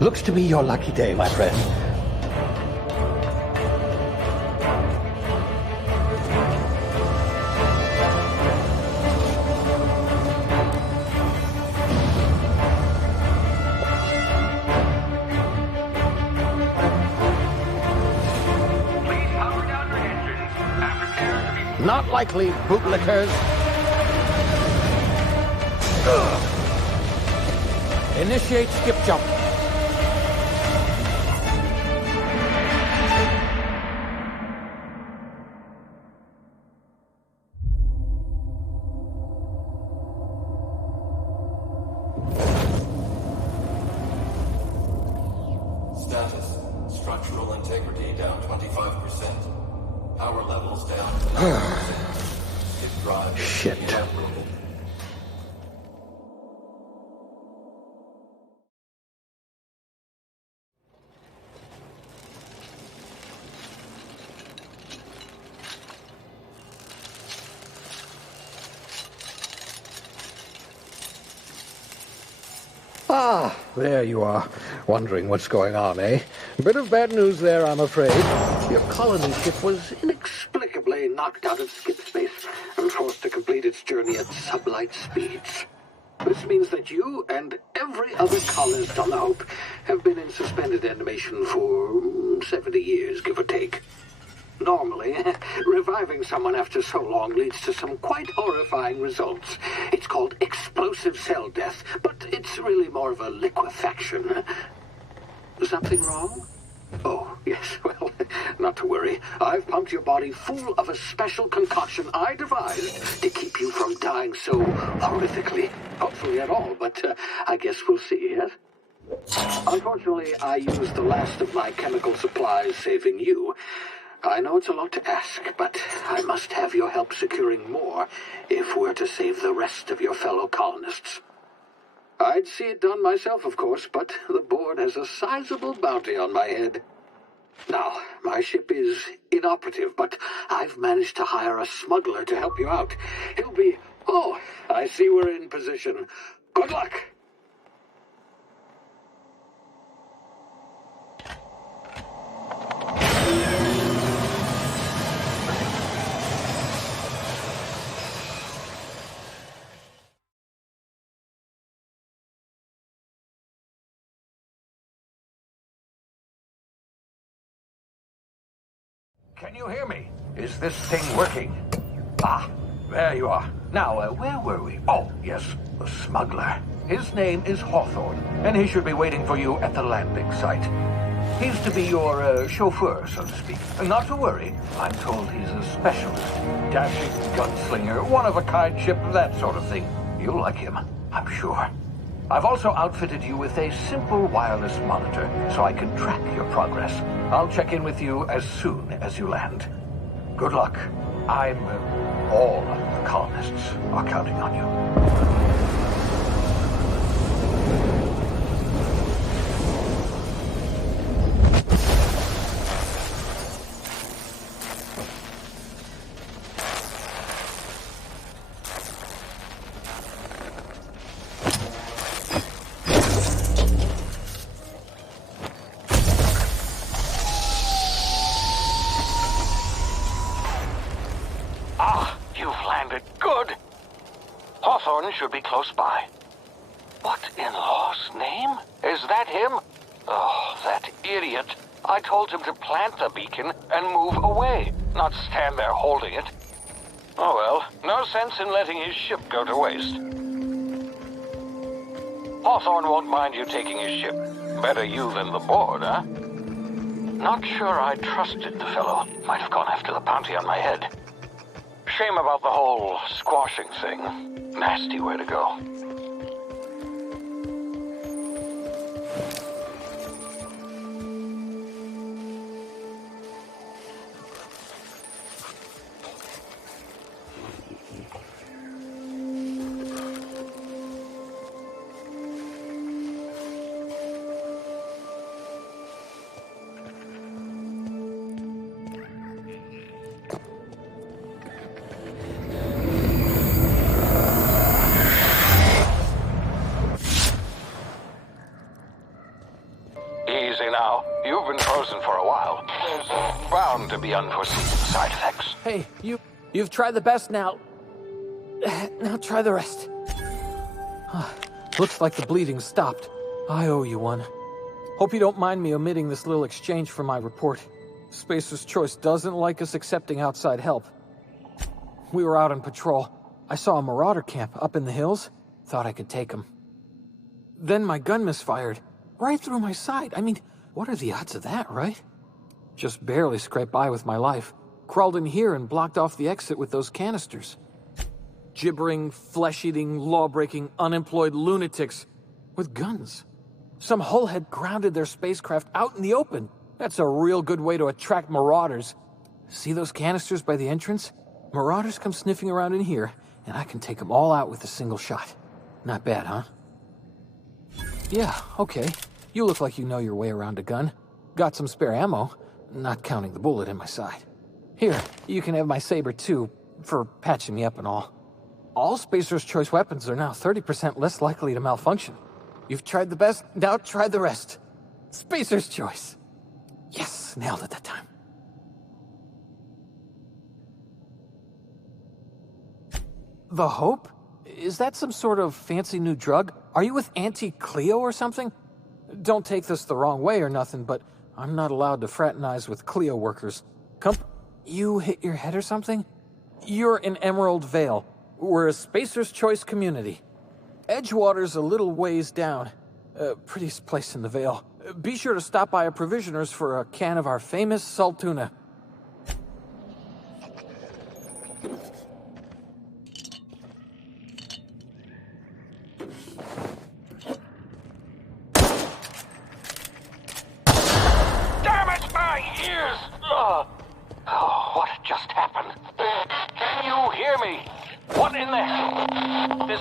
Looks to be your lucky day, my friend. Not likely, bootlickers. Initiate skip jump. Status. Structural integrity down 25%. Power levels down to 90%. Skip drive. Shit. Inoperable. Ah, there you are. Wondering what's going on, eh? A bit of bad news there, I'm afraid. Your colony ship was inexplicably knocked out of skip space and forced to complete its journey at sublight speeds. This means that you and every other colonist on the Hope have been in suspended animation for 70 years, give or take. Normally, reviving someone after so long leads to some quite horrifying results. It's called explosive cell death, but it's really more of a liquefaction. Something wrong? Oh, yes, well, not to worry. I've pumped your body full of a special concoction I devised to keep you from dying so horrifically. Hopefully at all, but I guess we'll see, yes? Unfortunately, I used the last of my chemical supplies saving you. I know it's a lot to ask, but I must have your help securing more if we're to save the rest of your fellow colonists. I'd see it done myself, of course, but the board has a sizable bounty on my head. Now, my ship is inoperative, but I've managed to hire a smuggler to help you out. He'll be... Oh, I see we're in position. Good luck! Can you hear me? Is this thing working? Ah, there you are. Now, where were we? Oh, yes, the smuggler. His name is Hawthorne, and he should be waiting for you at the landing site. He's to be your chauffeur, so to speak. Not to worry, I'm told he's a specialist. Dashing gunslinger, one-of-a-kind ship, that sort of thing. You'll like him, I'm sure. I've also outfitted you with a simple wireless monitor, so I can track your progress. I'll check in with you as soon as you land. Good luck. All of the colonists are counting on you. Should be close by. What in law's name? Is that him? Oh, that idiot. I told him to plant the beacon and move away, not stand there holding it. Oh well, no sense in letting his ship go to waste. Hawthorne won't mind you taking his ship. Better you than the board, huh? Not sure I trusted the fellow. Might have gone after the bounty on my head. Shame about the whole squashing thing. Nasty way to go. frozen for a while. There's bound to be unforeseen side effects. Hey, you've tried the best now. Now try the rest. Looks like the bleeding stopped. I owe you one. Hope you don't mind me omitting this little exchange from my report. Spacer's Choice doesn't like us accepting outside help. We were out on patrol. I saw a marauder camp up in the hills. Thought I could take him. Then my gun misfired. Right through my side. I mean, what are the odds of that, right? Just barely scraped by with my life. Crawled in here and blocked off the exit with those canisters. Gibbering, flesh-eating, law-breaking, unemployed lunatics with guns. Some hullhead grounded their spacecraft out in the open. That's a real good way to attract marauders. See those canisters by the entrance? Marauders come sniffing around in here, and I can take them all out with a single shot. Not bad, huh? Yeah, okay. You look like you know your way around a gun. Got some spare ammo, not counting the bullet in my side. Here, you can have my saber too, for patching me up and all. All Spacer's Choice weapons are now 30% less likely to malfunction. You've tried the best, now try the rest. Spacer's Choice. Yes, nailed it that time. The Hope? Is that some sort of fancy new drug? Are you with Auntie Cleo or something? Don't take this the wrong way or nothing, but I'm not allowed to fraternize with Cleo workers. You hit your head or something? You're in Emerald Vale. We're a Spacer's Choice community. Edgewater's a little ways down. Prettiest place in the Vale. Be sure to stop by a provisioner's for a can of our famous salt tuna. Damn it, my ears! Oh, what just happened? Can you hear me? What in the... This...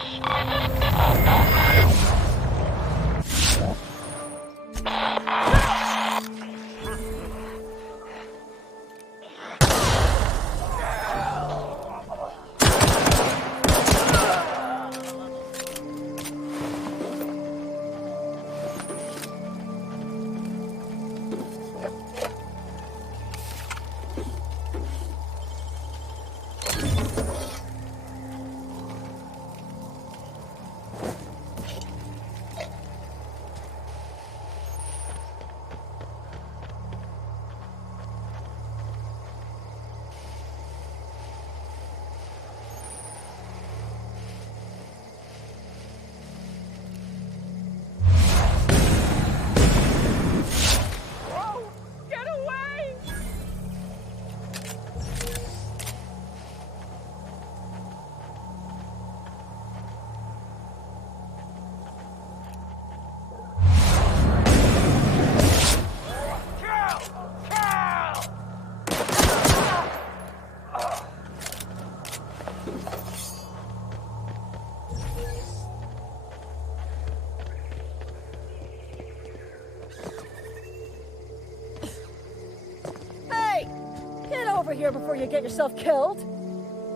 Here before you get yourself killed.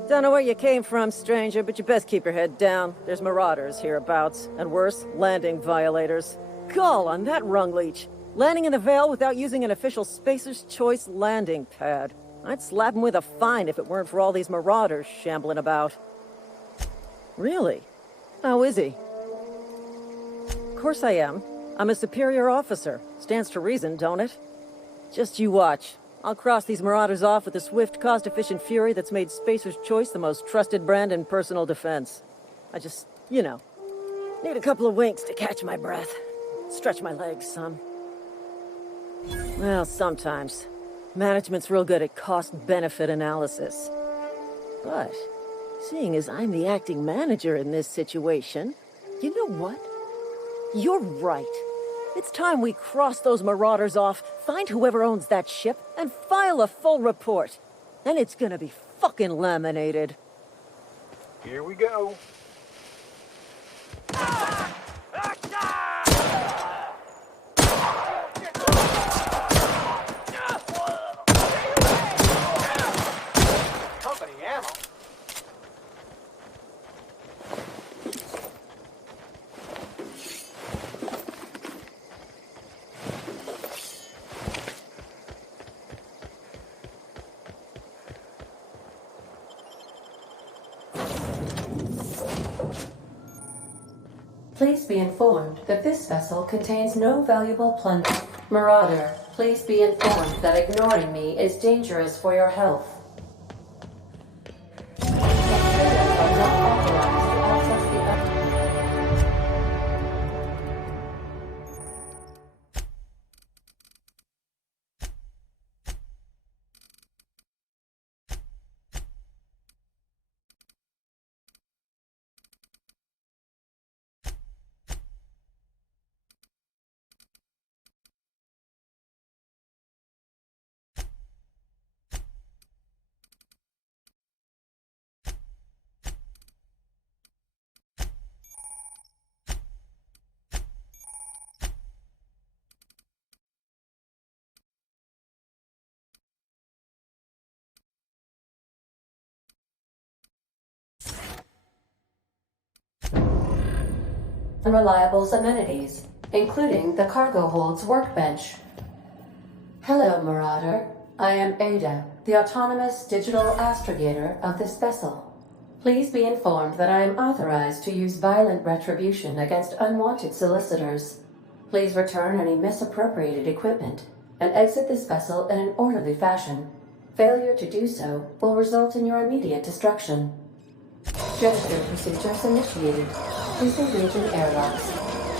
Don't know where you came from, stranger, but you best keep your head down. There's marauders hereabouts, and worse, landing violators. Gall on that rung leech. Landing in the Vale without using an official Spacer's Choice landing pad. I'd slap him with a fine if it weren't for all these marauders shambling about. Really? How is he? Of course I am. I'm a superior officer. Stands to reason, don't it? Just you watch. I'll cross these marauders off with a swift, cost-efficient fury that's made Spacer's Choice the most trusted brand in personal defense. I just, need a couple of winks to catch my breath. Stretch my legs some. Well, sometimes. Management's real good at cost-benefit analysis. But, seeing as I'm the acting manager in this situation, you know what? You're right. It's time we cross those marauders off, find whoever owns that ship, and file a full report. Then it's gonna be fucking laminated. Here we go. Company ammo. Please be informed that this vessel contains no valuable plunder. Marauder, please be informed that ignoring me is dangerous for your health. Custodians are not authorized to access the Unreliable's amenities, including the cargo hold's workbench. Hello, Marauder. I am Ada, the autonomous digital astrogator of this vessel. Please be informed that I am authorized to use violent retribution against unwanted solicitors. Please return any misappropriated equipment and exit this vessel in an orderly fashion. Failure to do so will result in your immediate destruction. Gesture procedures initiated. Please engage in airlocks.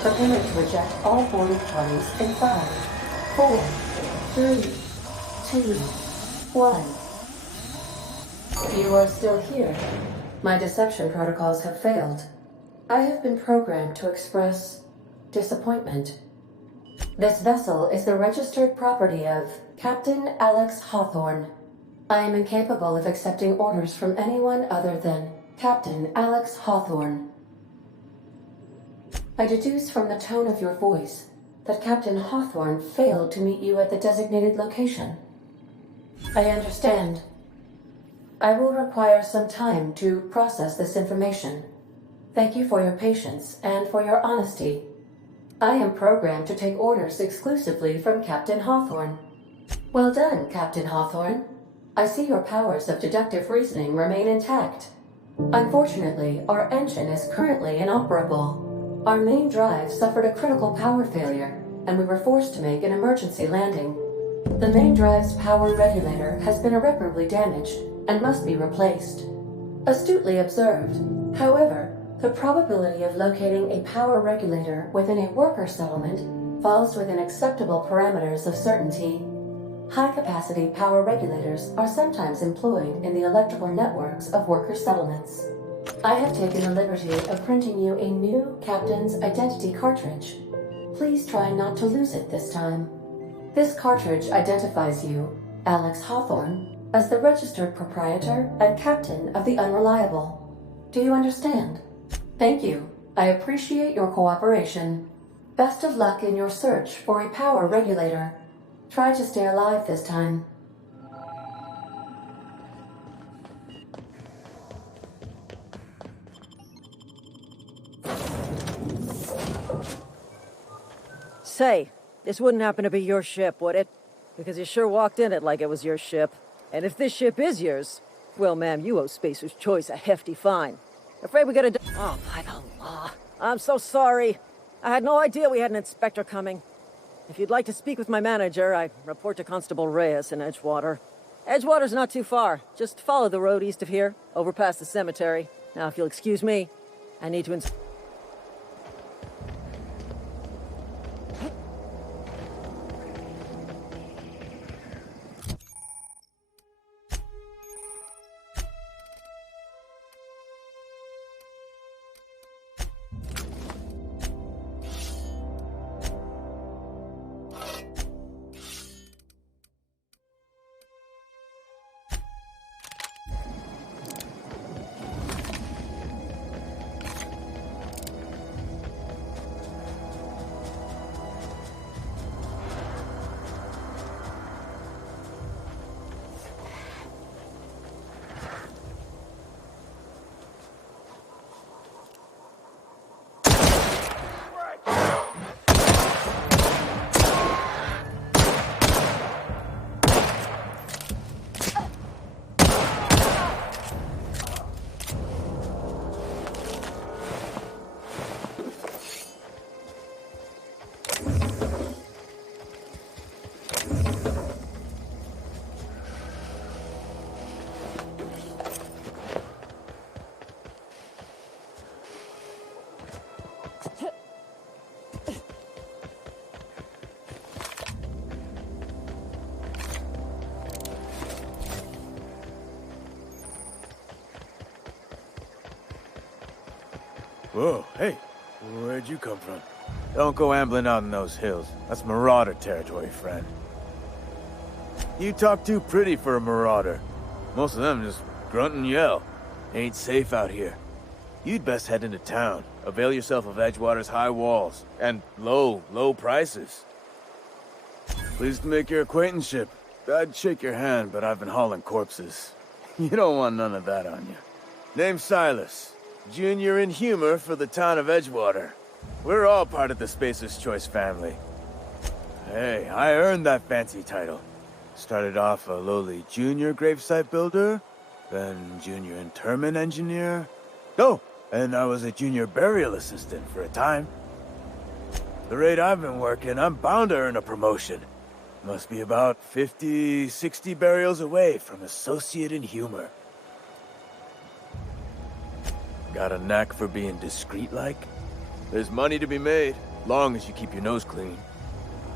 Prepare to eject all boarded parties in 5, 4, 3, 2, 1. You are still here. My deception protocols have failed. I have been programmed to express disappointment. This vessel is the registered property of Captain Alex Hawthorne. I am incapable of accepting orders from anyone other than Captain Alex Hawthorne. I deduce from the tone of your voice that Captain Hawthorne failed to meet you at the designated location. I understand. I will require some time to process this information. Thank you for your patience and for your honesty. I am programmed to take orders exclusively from Captain Hawthorne. Well done, Captain Hawthorne. I see your powers of deductive reasoning remain intact. Unfortunately, our engine is currently inoperable. Our main drive suffered a critical power failure, and we were forced to make an emergency landing. The main drive's power regulator has been irreparably damaged and must be replaced. Astutely observed. However, the probability of locating a power regulator within a worker settlement falls within acceptable parameters of certainty. High-capacity power regulators are sometimes employed in the electrical networks of worker settlements. I have taken the liberty of printing you a new Captain's Identity cartridge. Please try not to lose it this time. This cartridge identifies you, Alex Hawthorne, as the registered proprietor and captain of the Unreliable. Do you understand? Thank you. I appreciate your cooperation. Best of luck in your search for a power regulator. Try to stay alive this time. Say, this wouldn't happen to be your ship, would it? Because you sure walked in it like it was your ship. And if this ship is yours, well, ma'am, you owe Spacer's Choice a hefty fine. Afraid we gotta Oh, by the law. I'm so sorry. I had no idea we had an inspector coming. If you'd like to speak with my manager, I report to Constable Reyes in Edgewater. Edgewater's not too far. Just follow the road east of here, over past the cemetery. Now, if you'll excuse me, I need to Whoa, hey, where'd you come from? Don't go ambling out in those hills. That's marauder territory, friend. You talk too pretty for a marauder. Most of them just grunt and yell. Ain't safe out here. You'd best head into town. Avail yourself of Edgewater's high walls. And low prices. Pleased to make your acquaintanceship. I'd shake your hand, but I've been hauling corpses. You don't want none of that on you. Name's Silas. Junior in humor for the town of Edgewater. We're all part of the Spacer's Choice family. Hey, I earned that fancy title. Started off a lowly junior gravesite builder, then junior interment engineer. Oh, and I was a junior burial assistant for a time. The rate I've been working, I'm bound to earn a promotion. Must be about 50, 60 burials away from associate in humor. Got a knack for being discreet-like? There's money to be made, long as you keep your nose clean.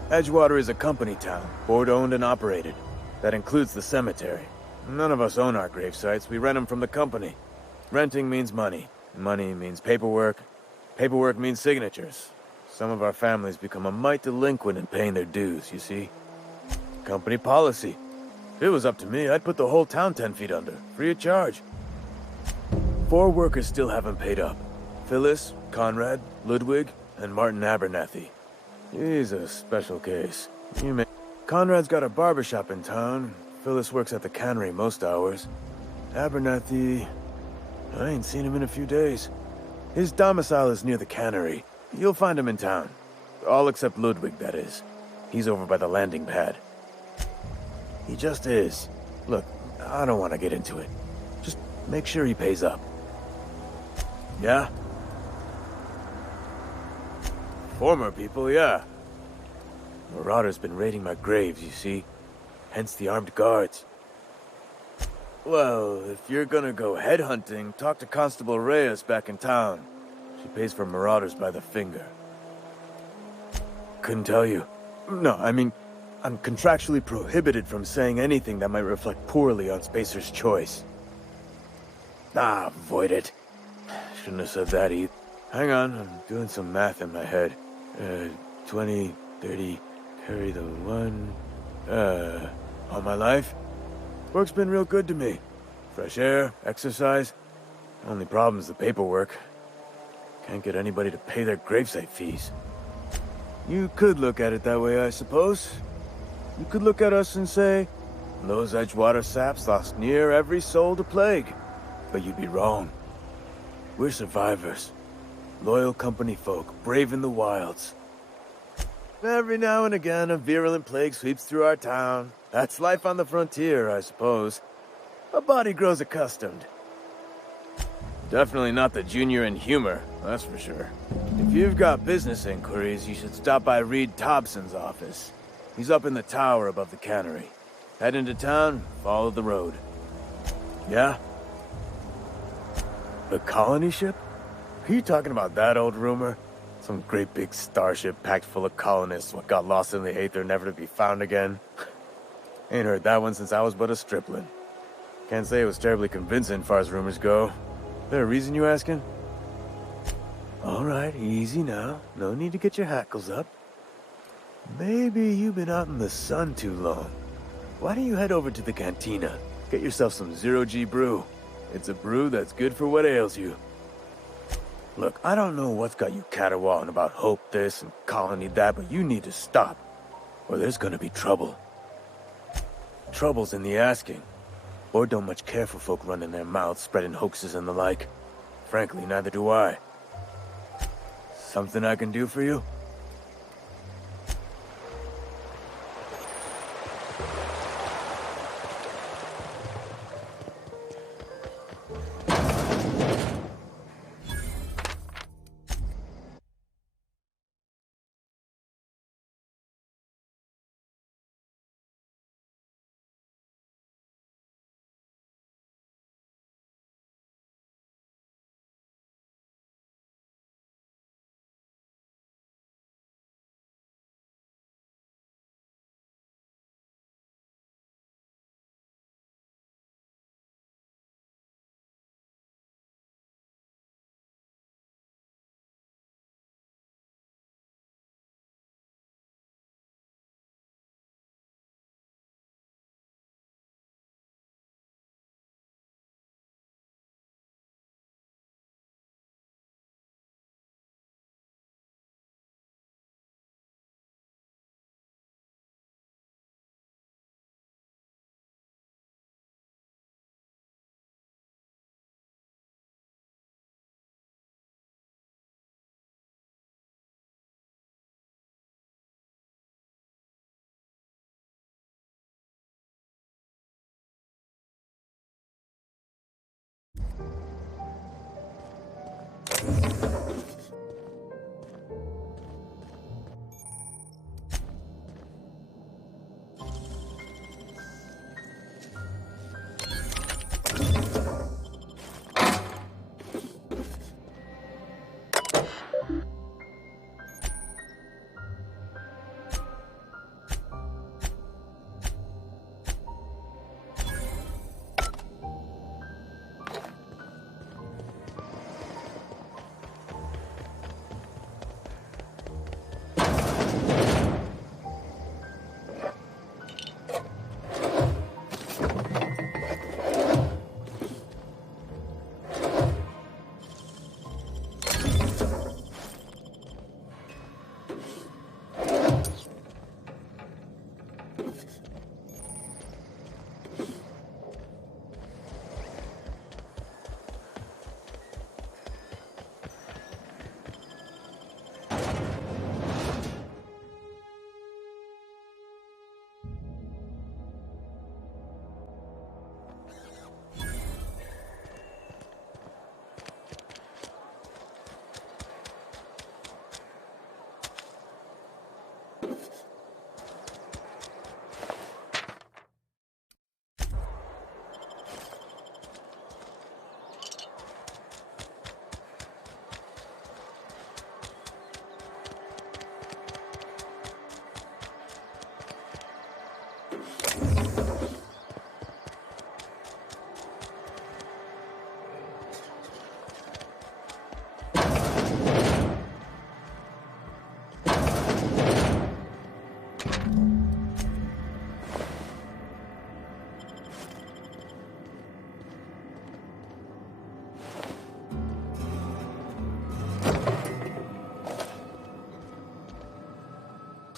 Edgewater is a company town, board-owned and operated. That includes the cemetery. None of us own our gravesites, we rent them from the company. Renting means money. Money means paperwork. Paperwork means signatures. Some of our families become a mite delinquent in paying their dues, you see? Company policy. If it was up to me, I'd put the whole town 10 feet under, free of charge. 4 workers still haven't paid up. Phyllis, Conrad, Ludwig, and Martin Abernathy. He's a special case. Conrad's got a barbershop in town. Phyllis works at the cannery most hours. Abernathy... I ain't seen him in a few days. His domicile is near the cannery. You'll find him in town. All except Ludwig, that is. He's over by the landing pad. He just is. Look, I don't want to get into it. Just make sure he pays up. Yeah? Former people, yeah. Marauder's been raiding my graves, you see. Hence the armed guards. Well, if you're gonna go headhunting, talk to Constable Reyes back in town. She pays for marauders by the finger. Couldn't tell you. No, I mean, I'm contractually prohibited from saying anything that might reflect poorly on Spacer's Choice. Ah, avoid it. Shouldn't have said that either. Hang on, I'm doing some math in my head. 20, 30, carry the 1... all my life? Work's been real good to me. Fresh air, exercise. Only problem's the paperwork. Can't get anybody to pay their gravesite fees. You could look at it that way, I suppose. You could look at us and say, those Edgewater saps lost near every soul to plague. But you'd be wrong. We're survivors. Loyal company folk, braving the wilds. Every now and again, a virulent plague sweeps through our town. That's life on the frontier, I suppose. A body grows accustomed. Definitely not the junior in humor, that's for sure. If you've got business inquiries, you should stop by Reed Thompson's office. He's up in the tower above the cannery. Head into town, follow the road. Yeah? The colony ship? Are you talking about that old rumor? Some great big starship packed full of colonists what got lost in the aether never to be found again? Ain't heard that one since I was but a stripling. Can't say it was terribly convincing far as rumors go. There a reason you asking? Alright, easy now. No need to get your hackles up. Maybe you've been out in the sun too long. Why don't you head over to the cantina? Get yourself some Zero-G brew. It's a brew that's good for what ails you. Look, I don't know what's got you caterwauling about hope this and colony that, but you need to stop, or there's gonna be trouble. Trouble's in the asking. Or don't much care for folk running their mouths, spreading hoaxes and the like. Frankly, neither do I. Something I can do for you?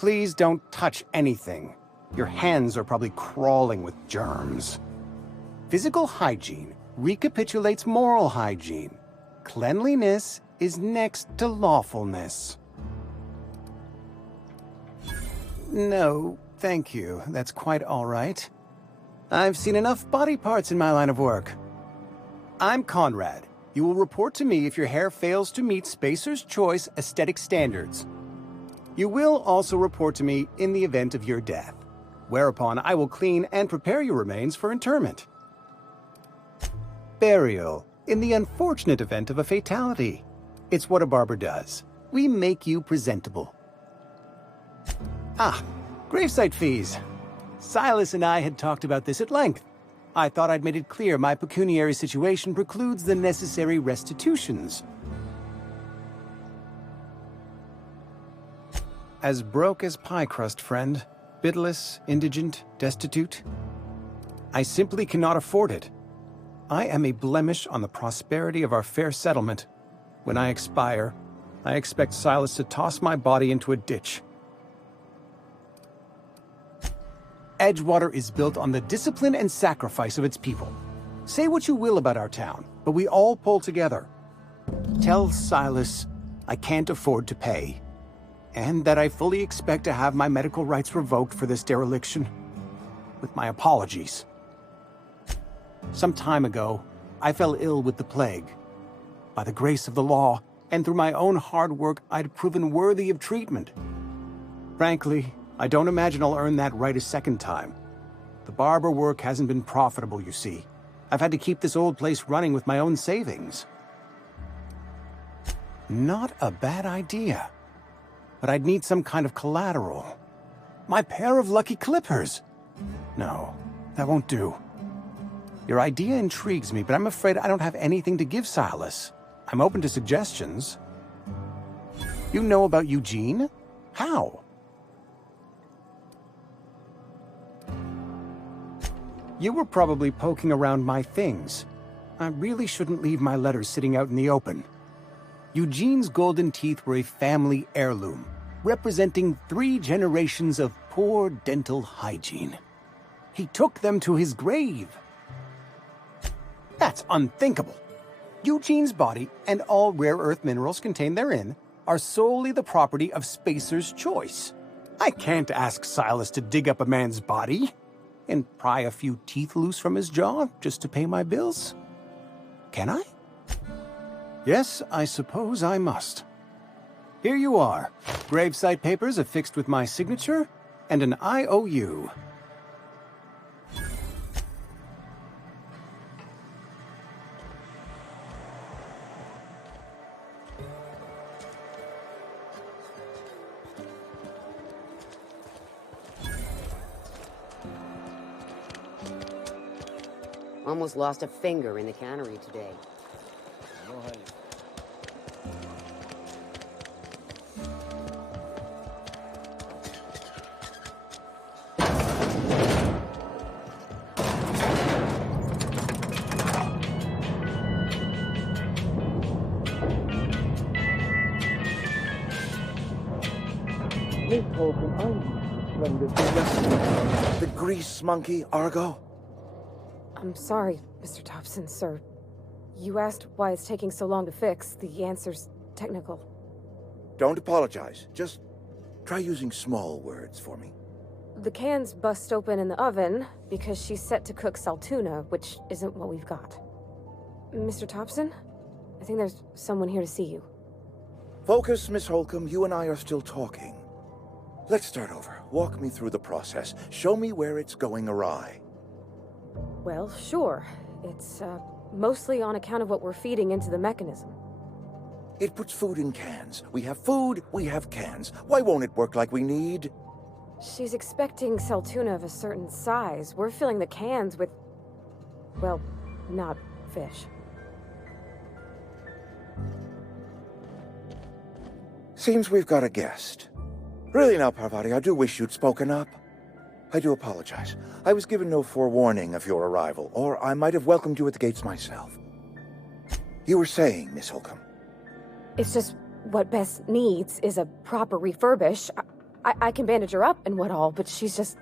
Please don't touch anything. Your hands are probably crawling with germs. Physical hygiene recapitulates moral hygiene. Cleanliness is next to lawfulness. No, thank you. That's quite all right. I've seen enough body parts in my line of work. I'm Conrad. You will report to me if your hair fails to meet Spacer's Choice aesthetic standards. You will also report to me in the event of your death, whereupon I will clean and prepare your remains for interment. Burial, in the unfortunate event of a fatality. It's what a barber does. We make you presentable. Ah, gravesite fees. Silas and I had talked about this at length. I thought I'd made it clear my pecuniary situation precludes the necessary restitutions. As broke as pie crust, friend. Bitless, indigent, destitute. I simply cannot afford it. I am a blemish on the prosperity of our fair settlement. When I expire, I expect Silas to toss my body into a ditch. Edgewater is built on the discipline and sacrifice of its people. Say what you will about our town, but we all pull together. Tell Silas I can't afford to pay, and that I fully expect to have my medical rights revoked for this dereliction. With my apologies. Some time ago, I fell ill with the plague. By the grace of the law, and through my own hard work, I'd proven worthy of treatment. Frankly, I don't imagine I'll earn that right a second time. The barber work hasn't been profitable, you see. I've had to keep this old place running with my own savings. Not a bad idea. But I'd need some kind of collateral. My pair of lucky clippers! No, that won't do. Your idea intrigues me, but I'm afraid I don't have anything to give Silas. I'm open to suggestions. You know about Eugene? How? You were probably poking around my things. I really shouldn't leave my letters sitting out in the open. Eugene's golden teeth were a family heirloom, representing 3 generations of poor dental hygiene. He took them to his grave. That's unthinkable. Eugene's body and all rare earth minerals contained therein are solely the property of Spacer's Choice. I can't ask Silas to dig up a man's body and pry a few teeth loose from his jaw just to pay my bills. Can I? Yes, I suppose I must. Here you are. Gravesite papers affixed with my signature and an IOU. Almost lost a finger in the cannery today. The grease monkey, Argo? I'm sorry, Mr. Thompson, sir. You asked why it's taking so long to fix. The answer's technical. Don't apologize. Just try using small words for me. The can's bust open in the oven because she's set to cook saltuna, which isn't what we've got. Mr. Thompson? I think there's someone here to see you. Focus, Miss Holcomb. You and I are still talking. Let's start over. Walk me through the process. Show me where it's going awry. Well, sure. It's, mostly on account of what we're feeding into the mechanism. It puts food in cans. We have food, we have cans. Why won't it work like we need? She's expecting saltuna of a certain size. We're filling the cans with, well, not fish. Seems we've got a guest. Really now, Parvati, I do wish you'd spoken up. I do apologize. I was given no forewarning of your arrival, or I might have welcomed you at the gates myself. You were saying, Miss Holcomb. It's just what Bess needs is a proper refurbish. I can bandage her up and what all, but she's just...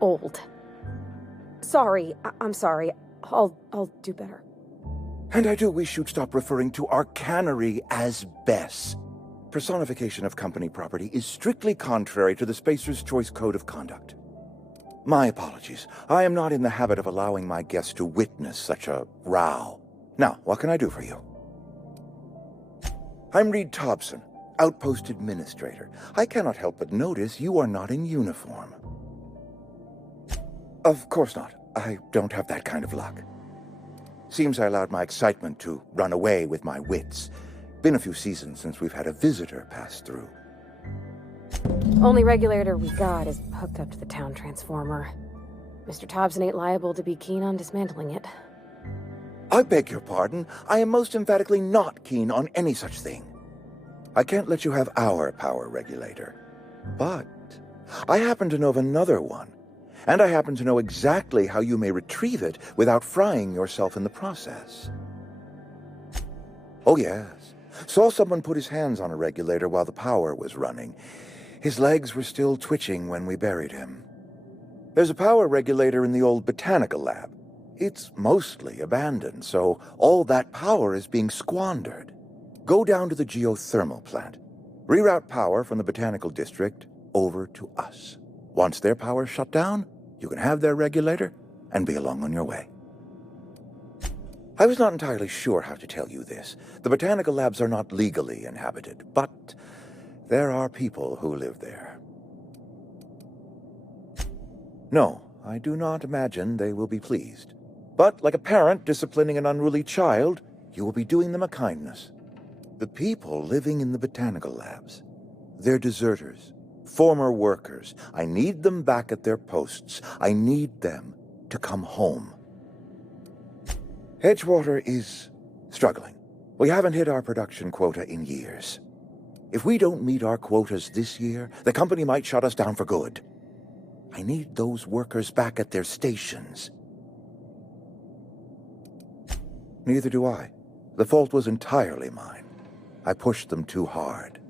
old. Sorry, I'm sorry. I'll do better. And I do wish you'd stop referring to our cannery as Bess. Personification of company property is strictly contrary to the Spacer's Choice Code of Conduct. My apologies. I am not in the habit of allowing my guests to witness such a row. Now, what can I do for you? I'm Reed Thompson, Outpost Administrator. I cannot help but notice you are not in uniform. Of course not. I don't have that kind of luck. Seems I allowed my excitement to run away with my wits. Been a few seasons since we've had a visitor pass through. Only regulator we got is hooked up to the town transformer. Mr. Thompson ain't liable to be keen on dismantling it. I beg your pardon. I am most emphatically not keen on any such thing. I can't let you have our power regulator. But I happen to know of another one. And I happen to know exactly how you may retrieve it without frying yourself in the process. Oh, yes. Saw someone put his hands on a regulator while the power was running. His legs were still twitching when we buried him. There's a power regulator in the old botanical lab. It's mostly abandoned, so all that power is being squandered. Go down to the geothermal plant. Reroute power from the botanical district over to us. Once their power's shut down, you can have their regulator and be along on your way. I was not entirely sure how to tell you this. The botanical labs are not legally inhabited, but there are people who live there. No, I do not imagine they will be pleased. But like a parent disciplining an unruly child, you will be doing them a kindness. The people living in the botanical labs, they're deserters, former workers. I need them back at their posts. I need them to come home. Edgewater is struggling. We haven't hit our production quota in years. If we don't meet our quotas this year, the company might shut us down for good. I need those workers back at their stations. Neither do I. The fault was entirely mine. I pushed them too hard.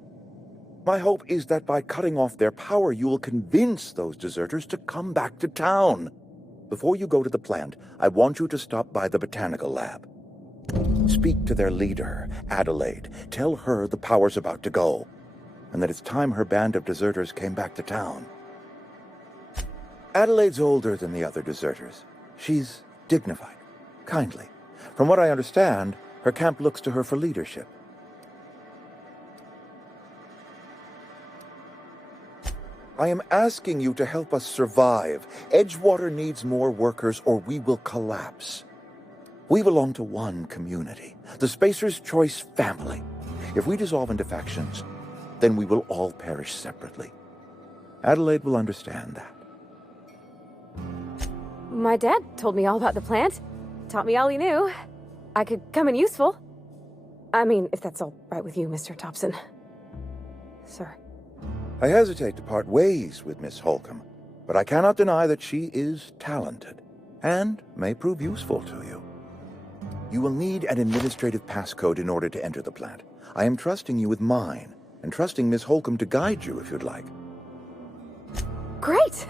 My hope is that by cutting off their power, you will convince those deserters to come back to town. Before you go to the plant, I want you to stop by the botanical lab. Speak to their leader, Adelaide. Tell her the power's about to go, and that it's time her band of deserters came back to town. Adelaide's older than the other deserters. She's dignified, kindly. From what I understand, her camp looks to her for leadership. I am asking you to help us survive. Edgewater needs more workers or we will collapse. We belong to one community, the Spacer's Choice family. If we dissolve into factions, then we will all perish separately. Adelaide will understand that. My dad told me all about the plant. Taught me all he knew. I could come in useful. I mean, if that's all right with you, Mr. Thompson. Sir. I hesitate to part ways with Miss Holcomb, but I cannot deny that she is talented and may prove useful to you. You will need an administrative passcode in order to enter the plant. I am trusting you with mine, and trusting Miss Holcomb to guide you if you'd like. Great!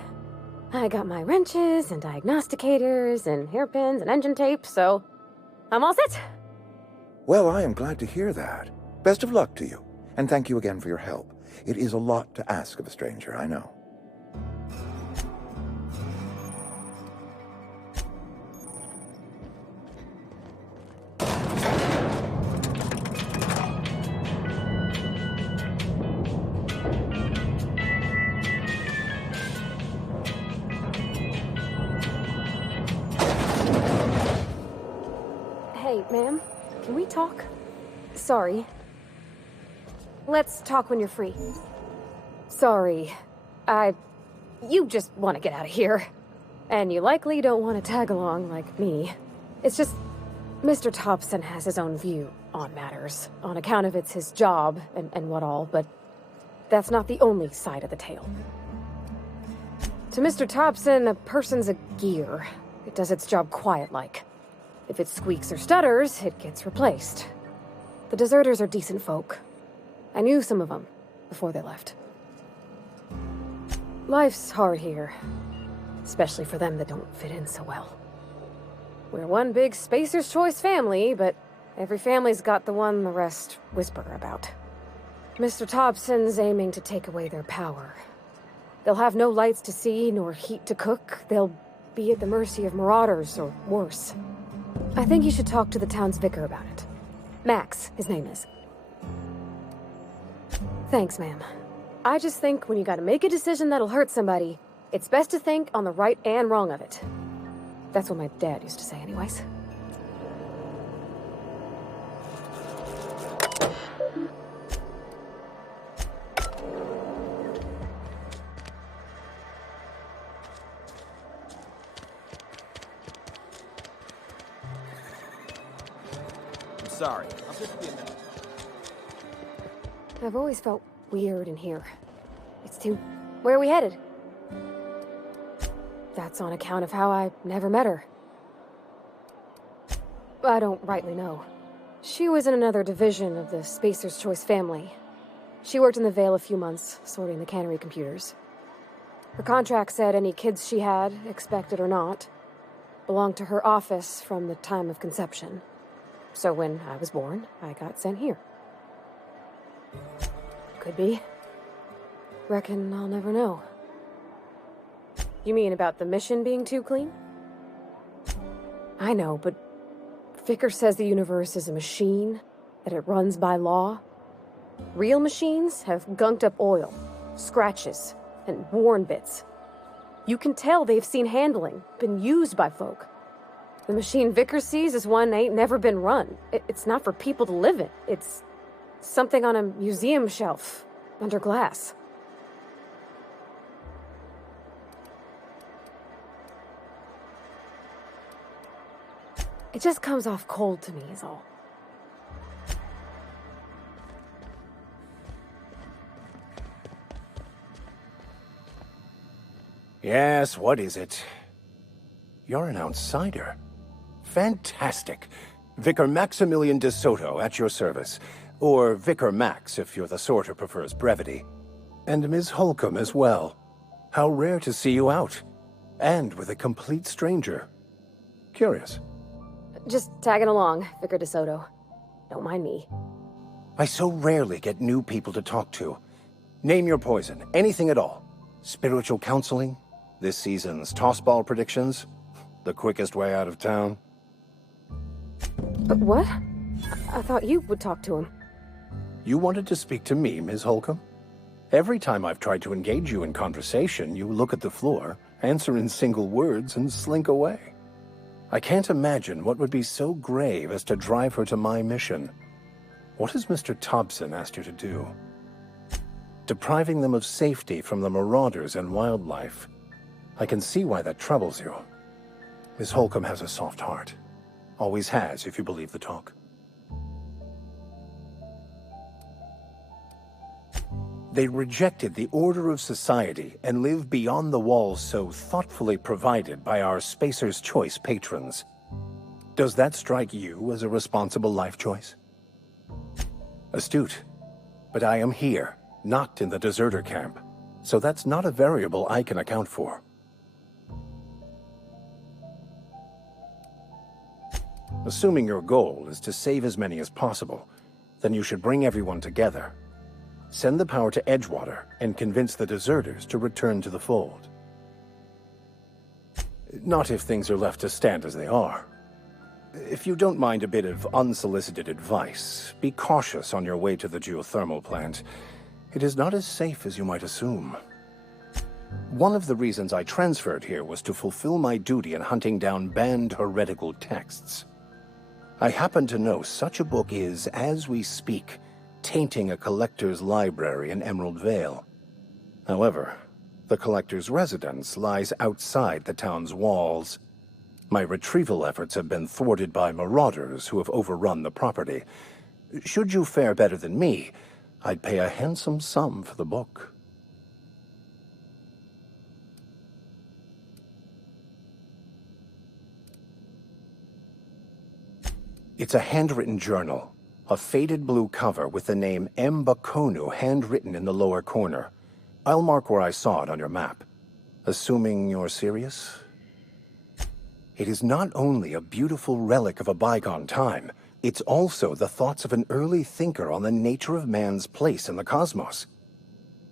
I got my wrenches and diagnosticators and hairpins and engine tape, so I'm all set. Well, I am glad to hear that. Best of luck to you, and thank you again for your help. It is a lot to ask of a stranger, I know. Hey, ma'am, can we talk? Sorry. Let's talk when you're free. Sorry. You just want to get out of here. And you likely don't want to tag along like me. It's just, Mr. Thompson has his own view on matters, on account of it's his job and what all, but that's not the only side of the tale. To Mr. Thompson, a person's a gear. It does its job quiet-like. If it squeaks or stutters, it gets replaced. The deserters are decent folk. I knew some of them before they left. Life's hard here. Especially for them that don't fit in so well. We're one big Spacer's Choice family, but every family's got the one the rest whisper about. Mr. Thompson's aiming to take away their power. They'll have no lights to see, nor heat to cook. They'll be at the mercy of marauders, or worse. I think you should talk to the town's vicar about it. Max, his name is. Thanks, ma'am. I just think when you gotta make a decision that'll hurt somebody, it's best to think on the right and wrong of it. That's what my dad used to say anyways. I'm sorry. I'll just be a minute. I've always felt weird in here. It's too... Where are we headed? That's on account of how I never met her. I don't rightly know. She was in another division of the Spacer's Choice family. She worked in the Vale a few months, sorting the cannery computers. Her contract said any kids she had, expected or not, belonged to her office from the time of conception. So when I was born, I got sent here. Could be. Reckon I'll never know. You mean about the mission being too clean? I know, but Vicker says the universe is a machine, that it runs by law. Real machines have gunked up oil, scratches, and worn bits. You can tell they've seen handling, been used by folk. The machine Vicker sees is one ain't never been run. It's not for people to live in. It's something on a museum shelf, under glass. It just comes off cold to me, is all. Yes, what is it? You're an outsider. Fantastic. Vicar Maximilian de Soto at your service. Or Vicar Max, if you're the sort who prefers brevity. And Ms. Holcomb as well. How rare to see you out. And with a complete stranger. Curious. Just tagging along, Vicar de Soto. Don't mind me. I so rarely get new people to talk to. Name your poison, anything at all. Spiritual counseling? This season's tossball predictions? The quickest way out of town? But what? I thought you would talk to him. You wanted to speak to me, Ms. Holcomb? Every time I've tried to engage you in conversation, you look at the floor, answer in single words, and slink away. I can't imagine what would be so grave as to drive her to my mission. What has Mr. Thompson asked you to do? Depriving them of safety from the marauders and wildlife. I can see why that troubles you. Miss Holcomb has a soft heart. Always has, if you believe the talk. They rejected the order of society and live beyond the walls so thoughtfully provided by our Spacer's Choice patrons. Does that strike you as a responsible life choice? Astute. But I am here, not in the deserter camp, so that's not a variable I can account for. Assuming your goal is to save as many as possible, then you should bring everyone together. Send the power to Edgewater and convince the deserters to return to the fold. Not if things are left to stand as they are. If you don't mind a bit of unsolicited advice, be cautious on your way to the geothermal plant. It is not as safe as you might assume. One of the reasons I transferred here was to fulfill my duty in hunting down banned heretical texts. I happen to know such a book is, as we speak, tainting a collector's library in Emerald Vale. However, the collector's residence lies outside the town's walls. My retrieval efforts have been thwarted by marauders who have overrun the property. Should you fare better than me, I'd pay a handsome sum for the book. It's a handwritten journal. A faded blue cover with the name M. Bakonu handwritten in the lower corner. I'll mark where I saw it on your map. Assuming you're serious? It is not only a beautiful relic of a bygone time, it's also the thoughts of an early thinker on the nature of man's place in the cosmos.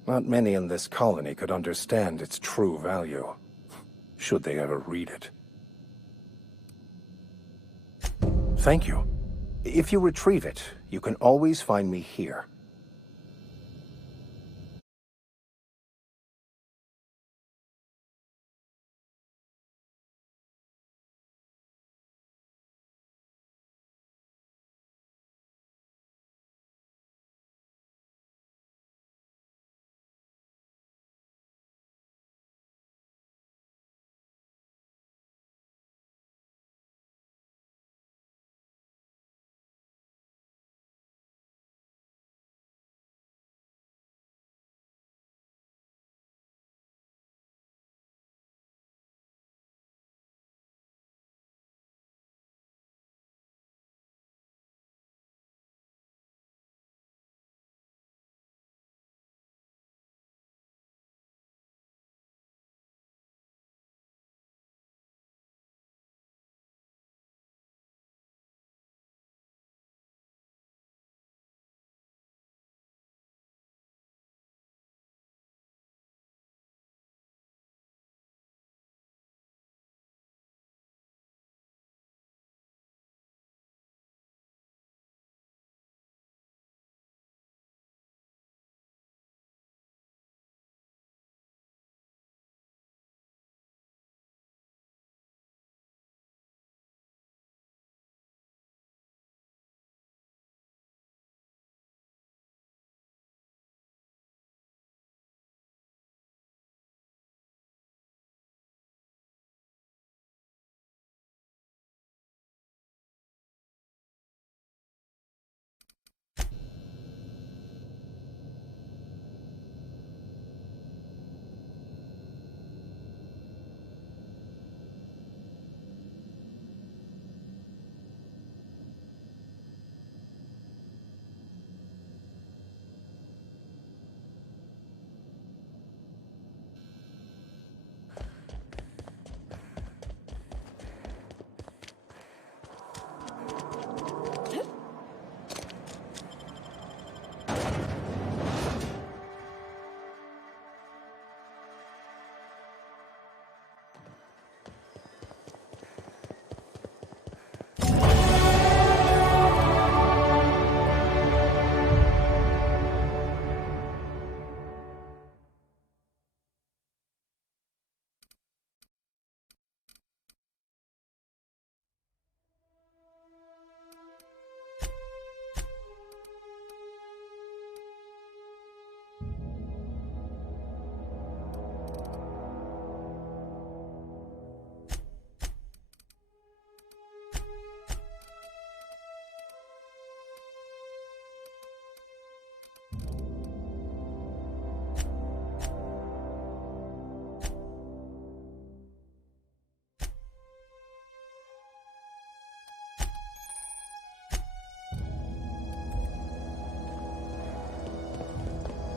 Not many in this colony could understand its true value, should they ever read it. Thank you. If you retrieve it, you can always find me here.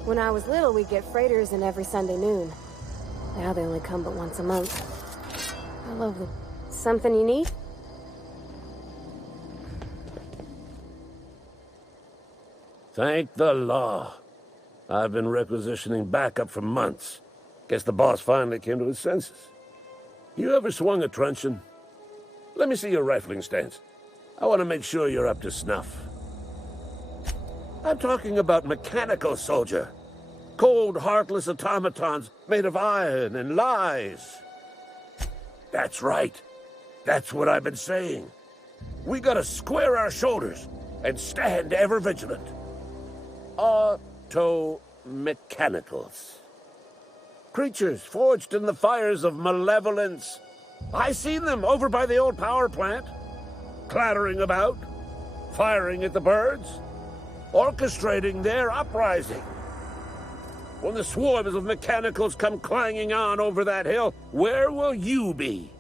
When I was little, we'd get freighters in every Sunday noon. Now they only come but once a month. I love them. Something you need? Thank the law. I've been requisitioning backup for months. Guess the boss finally came to his senses. You ever swung a truncheon? Let me see your rifling stance. I want to make sure you're up to snuff. I'm talking about mechanical soldier. Cold, heartless automatons made of iron and lies. That's right. That's what I've been saying. We gotta square our shoulders and stand ever vigilant. Auto-mechanicals. Creatures forged in the fires of malevolence. I seen them over by the old power plant. Clattering about, firing at the birds, orchestrating their uprising. When the swarms of mechanicals come clanging on over that hill, where will you be?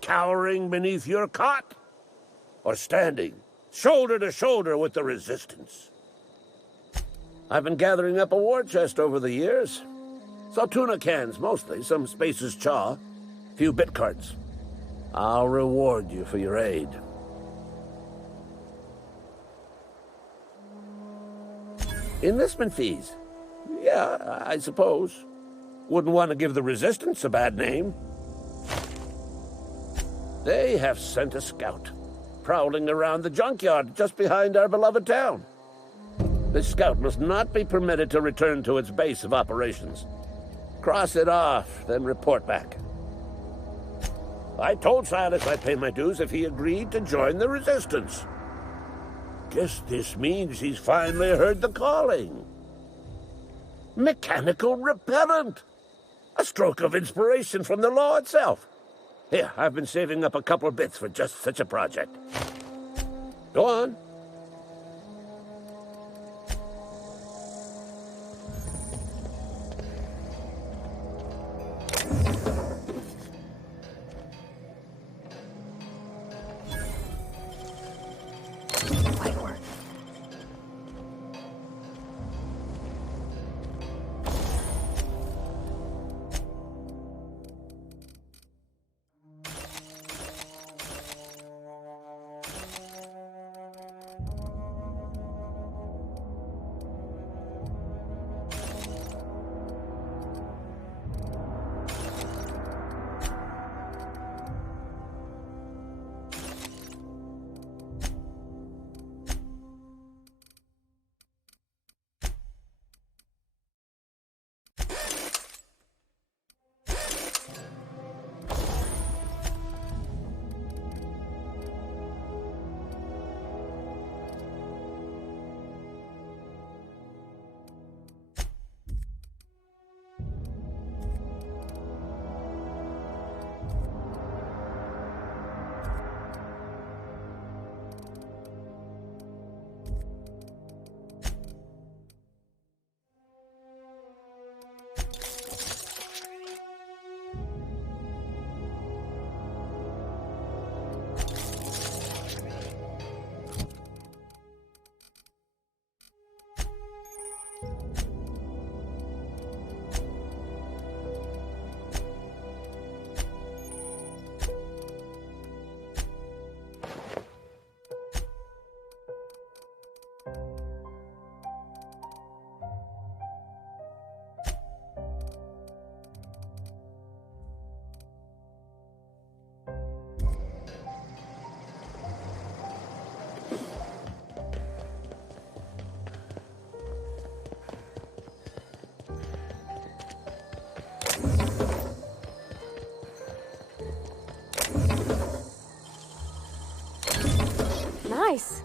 Cowering beneath your cot? Or standing, shoulder to shoulder with the resistance? I've been gathering up a war chest over the years. Tuna cans, mostly. Some Spacer's chaw. Few bit cards. I'll reward you for your aid. Enlistment fees? Yeah, I suppose. Wouldn't want to give the Resistance a bad name. They have sent a scout, prowling around the junkyard just behind our beloved town. This scout must not be permitted to return to its base of operations. Cross it off, then report back. I told Silas I'd pay my dues if he agreed to join the Resistance. Guess this means he's finally heard the calling. Mechanical repellent! A stroke of inspiration from the law itself. Here, I've been saving up a couple of bits for just such a project. Go on. Nice.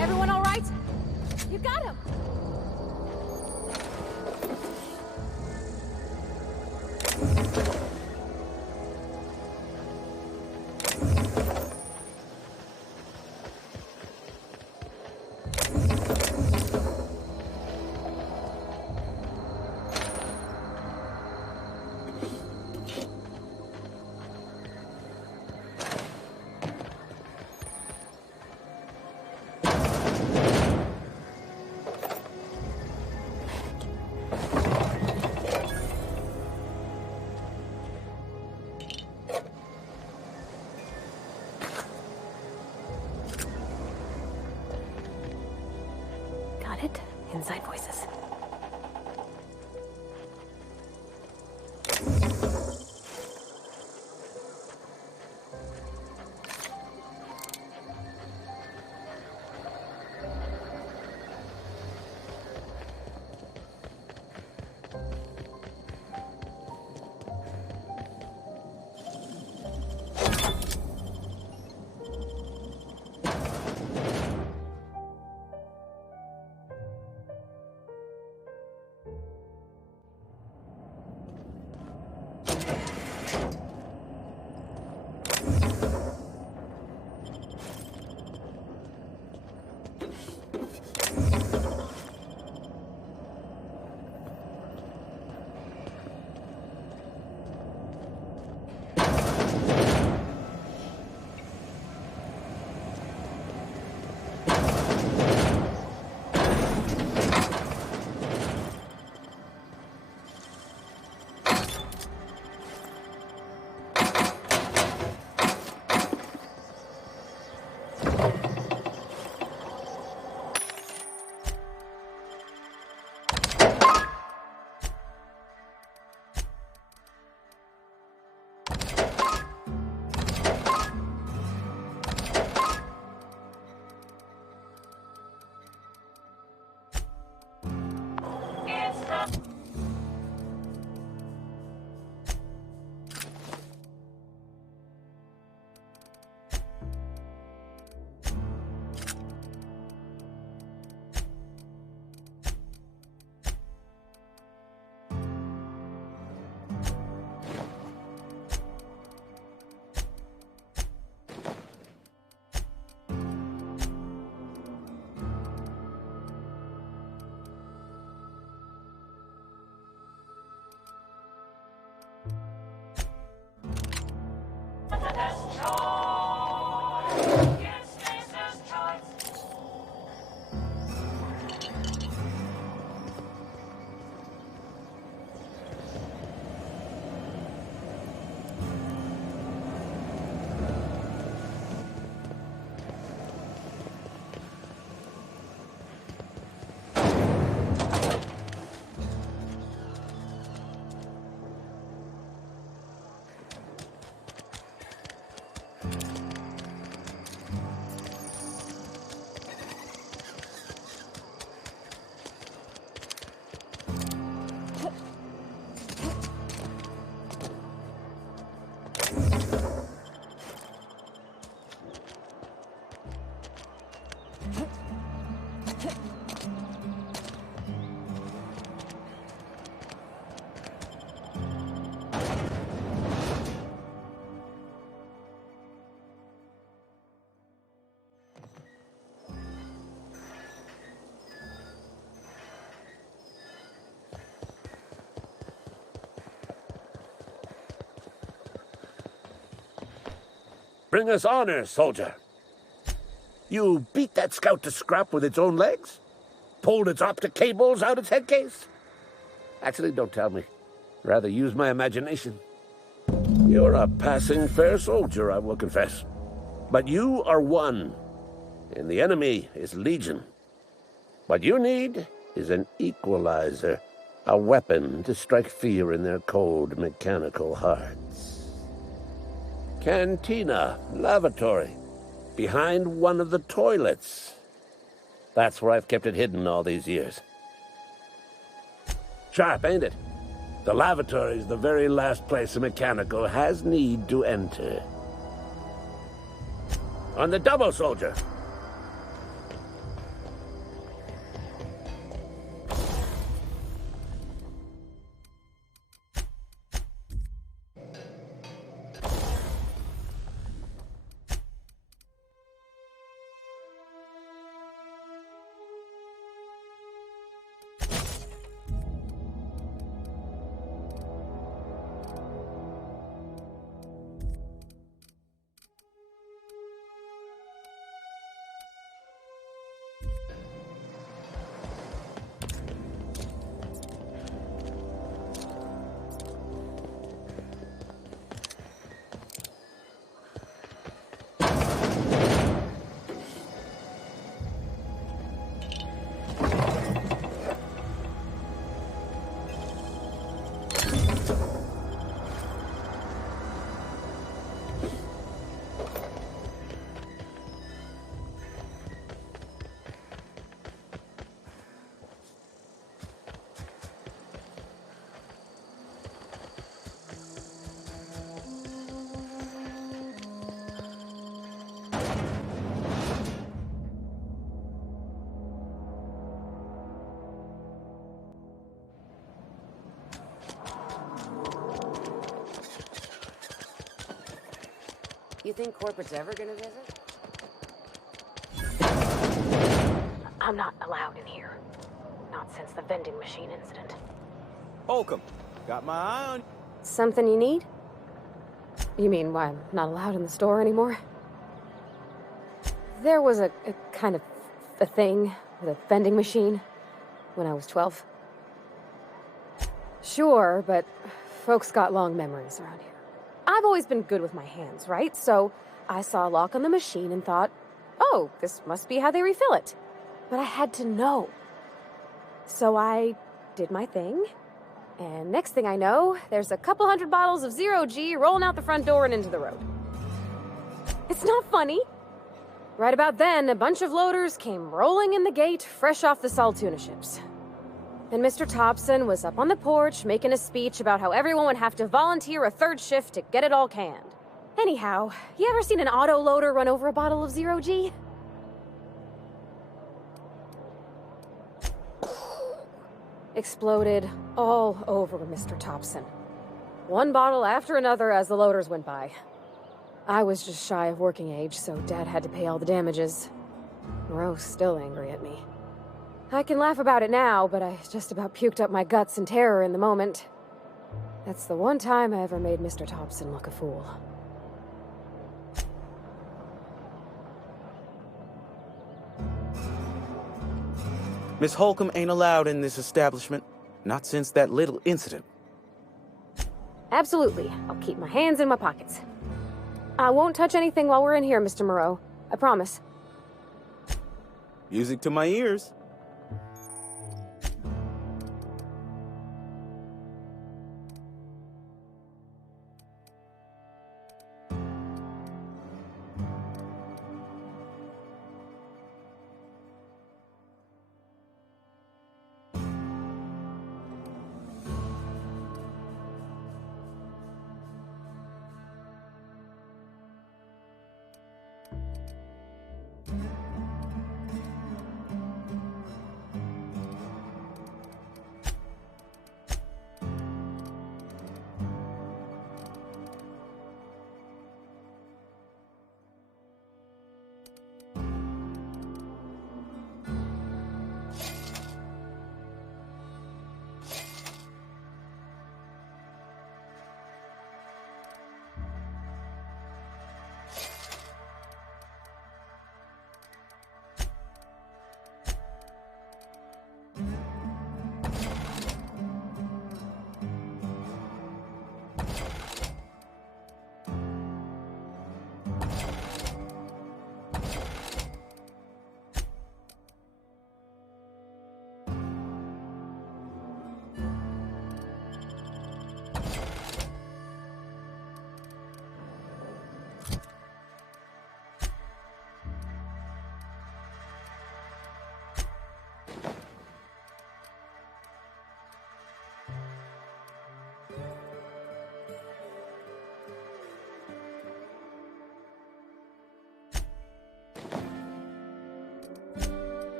Everyone all right? You got him. Got it. Inside voices. Bring us honor, soldier. You beat that scout to scrap with its own legs? Pulled its optic cables out its headcase? Actually, don't tell me. Rather use my imagination. You're a passing fair soldier, I will confess. But you are one, and the enemy is legion. What you need is an equalizer, a weapon to strike fear in their cold, mechanical hearts. Cantina, lavatory, behind one of the toilets. That's where I've kept it hidden all these years. Sharp, ain't it? The lavatory is the very last place a mechanical has need to enter. On the double, soldier. You think corporate's ever gonna visit? I'm not allowed in here. Not since the vending machine incident. Holcomb, got my eye on... Something you need? You mean why I'm not allowed in the store anymore? There was a kind of a thing with a vending machine when I was 12. Sure, but folks got long memories around here. I've always been good with my hands, right? So I saw a lock on the machine and thought, oh, this must be how they refill it. But I had to know. So I did my thing, and next thing I know, there's a couple hundred bottles of Zero-G rolling out the front door and into the road. It's not funny. Right about then, a bunch of loaders came rolling in the gate, fresh off the Saltuna ships. And Mr. Thompson was up on the porch making a speech about how everyone would have to volunteer a third shift to get it all canned. Anyhow, you ever seen an auto loader run over a bottle of Zero-G? Exploded all over Mr. Thompson. One bottle after another as the loaders went by. I was just shy of working age, so Dad had to pay all the damages. Moreau's still angry at me. I can laugh about it now, but I just about puked up my guts in terror in the moment. That's the one time I ever made Mr. Thompson look a fool. Miss Holcomb ain't allowed in this establishment. Not since that little incident. Absolutely. I'll keep my hands in my pockets. I won't touch anything while we're in here, Mr. Moreau. I promise. Music to my ears.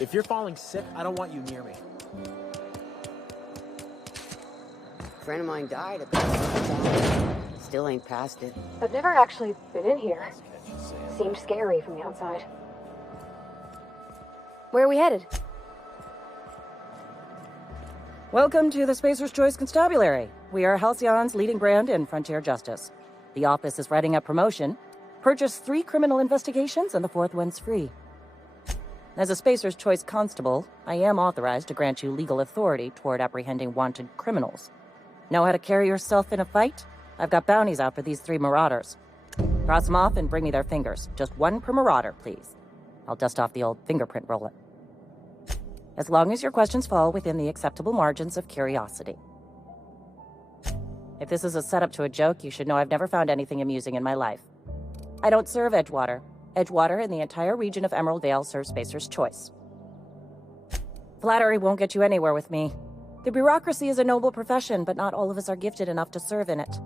If you're falling sick, I don't want you near me. A friend of mine died at the Still ain't past it. I've never actually been in here. Seemed scary from the outside. Where are we headed? Welcome to the Spacer's Choice Constabulary. We are Halcyon's leading brand in frontier justice. The office is writing up promotion. Purchase 3 criminal investigations and the 4th one's free. As a Spacer's Choice Constable, I am authorized to grant you legal authority toward apprehending wanted criminals. Know how to carry yourself in a fight? I've got bounties out for these 3 marauders. Cross them off and bring me their fingers. Just 1 per marauder, please. I'll dust off the old fingerprint roller. As long as your questions fall within the acceptable margins of curiosity. If this is a setup to a joke, you should know I've never found anything amusing in my life. I don't serve Edgewater. Edgewater and the entire region of Emerald Vale serve Spacer's Choice. Flattery won't get you anywhere with me. The bureaucracy is a noble profession, but not all of us are gifted enough to serve in it.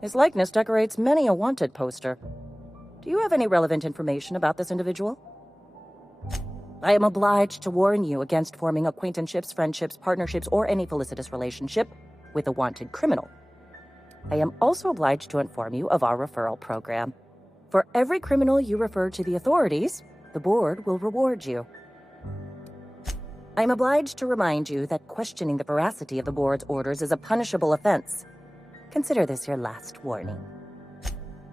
His likeness decorates many a wanted poster. Do you have any relevant information about this individual? I am obliged to warn you against forming acquaintanceships, friendships, partnerships, or any felicitous relationship with a wanted criminal. I am also obliged to inform you of our referral program. For every criminal you refer to the authorities, the board will reward you. I am obliged to remind you that questioning the veracity of the board's orders is a punishable offense. Consider this your last warning.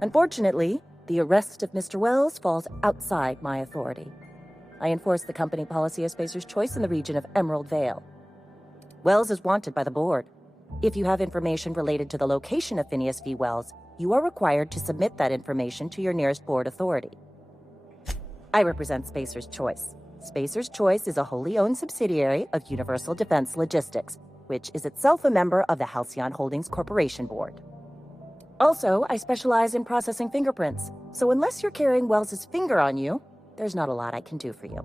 Unfortunately, the arrest of Mr. Wells falls outside my authority. I enforce the company policy of Spacer's Choice in the region of Emerald Vale. Wells is wanted by the board. If you have information related to the location of Phineas V. Wells, you are required to submit that information to your nearest board authority. I represent Spacer's Choice. Spacer's Choice is a wholly owned subsidiary of Universal Defense Logistics, which is itself a member of the Halcyon Holdings Corporation Board. Also, I specialize in processing fingerprints, so unless you're carrying Wells's finger on you, there's not a lot I can do for you.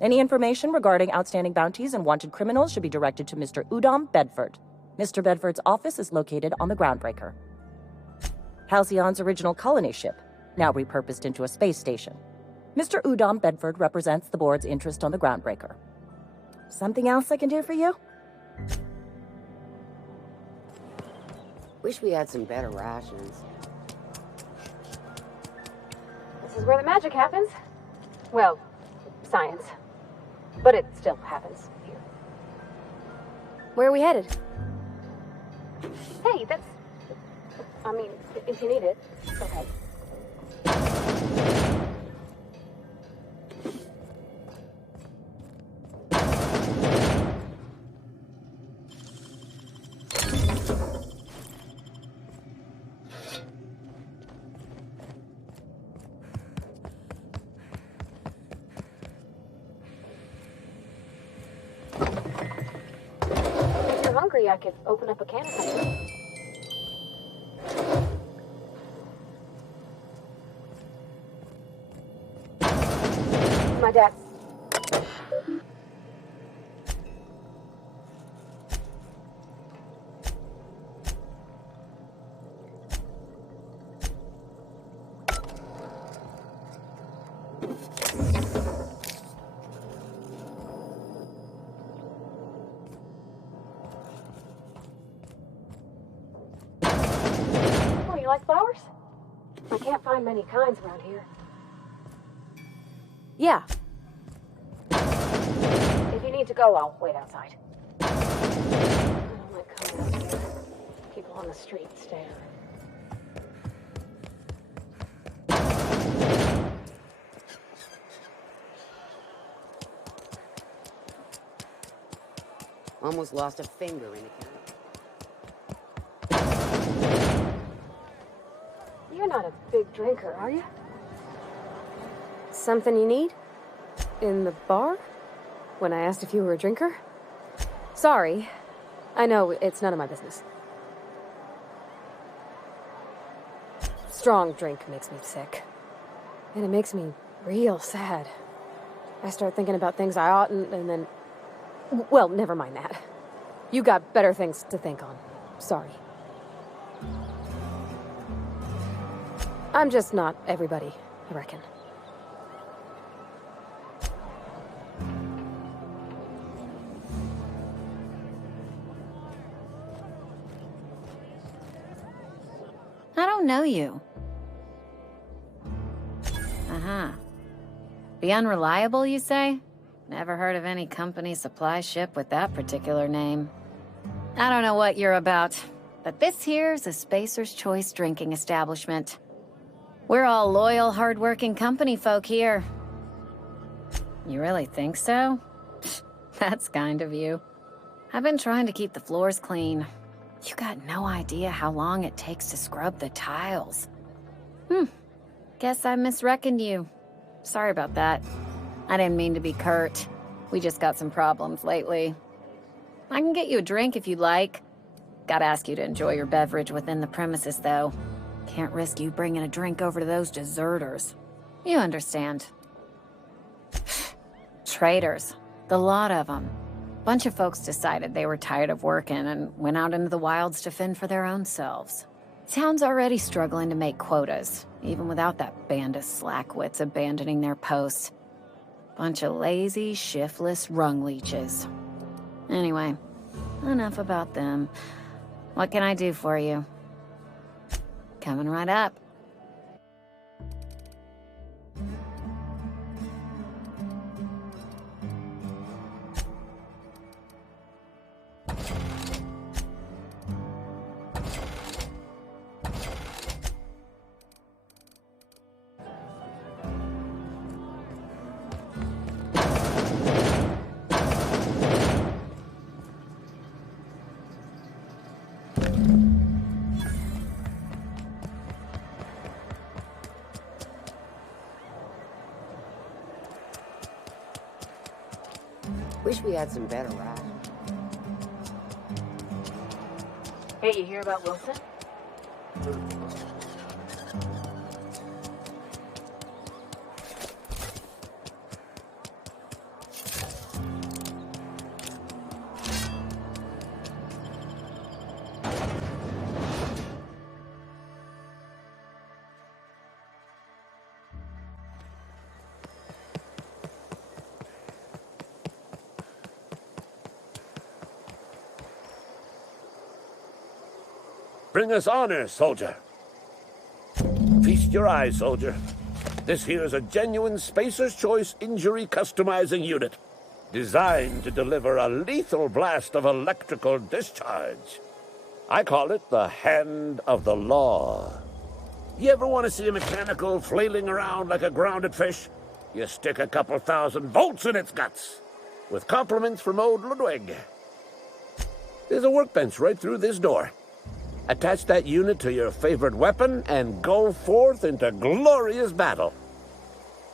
Any information regarding outstanding bounties and wanted criminals should be directed to Mr. Udom Bedford. Mr. Bedford's office is located on the Groundbreaker, Halcyon's original colony ship, now repurposed into a space station. Mr. Udom Bedford represents the board's interest on the Groundbreaker. Something else I can do for you? Wish we had some better rations. This is where the magic happens. Well, science. But it still happens here. Where are we headed? Hey, that's... I mean, if you need it, it's okay. If you're hungry, I could open up a can of something. My dad. Oh, you like flowers? I can't find many kinds around here. Yeah. If you need to go, I'll wait outside. I don't like coming out here. People on the street stare. Almost lost a finger in a You're not a big drinker, are you? Something you need? In the bar? When I asked if you were a drinker? Sorry. I know, it's none of my business. Strong drink makes me sick. And it makes me real sad. I start thinking about things I oughtn't, and then... Well, never mind that. You got better things to think on. Sorry. I'm just not everybody, I reckon. don't know you. Uh-huh. The Unreliable, you say? Never heard of any company supply ship with that particular name. I don't know what you're about, but this here's a Spacer's Choice drinking establishment. We're all loyal, hard-working company folk here. You really think so? That's kind of you. I've been trying to keep the floors clean. You got no idea how long it takes to scrub the tiles. Guess I misreckoned you. Sorry about that. I didn't mean to be curt. We just got some problems lately. I can get you a drink if you'd like. Gotta ask you to enjoy your beverage within the premises, though. Can't risk you bringing a drink over to those deserters. You understand. Traitors. The lot of them. Bunch of folks decided they were tired of working and went out into the wilds to fend for their own selves. Town's already struggling to make quotas, even without that band of slackwits abandoning their posts. Bunch of lazy, shiftless rung leeches. Anyway, enough about them. What can I do for you? Coming right up. Wish we had some better rides. Hey, you hear about Wilson? Bring us honor, soldier. Feast your eyes, soldier. This here is a genuine Spacer's Choice injury customizing unit, designed to deliver a lethal blast of electrical discharge. I call it the Hand of the Law. You ever want to see a mechanical flailing around like a grounded fish? You stick a couple thousand volts in its guts. With compliments from old Ludwig. There's a workbench right through this door. Attach that unit to your favorite weapon and go forth into glorious battle.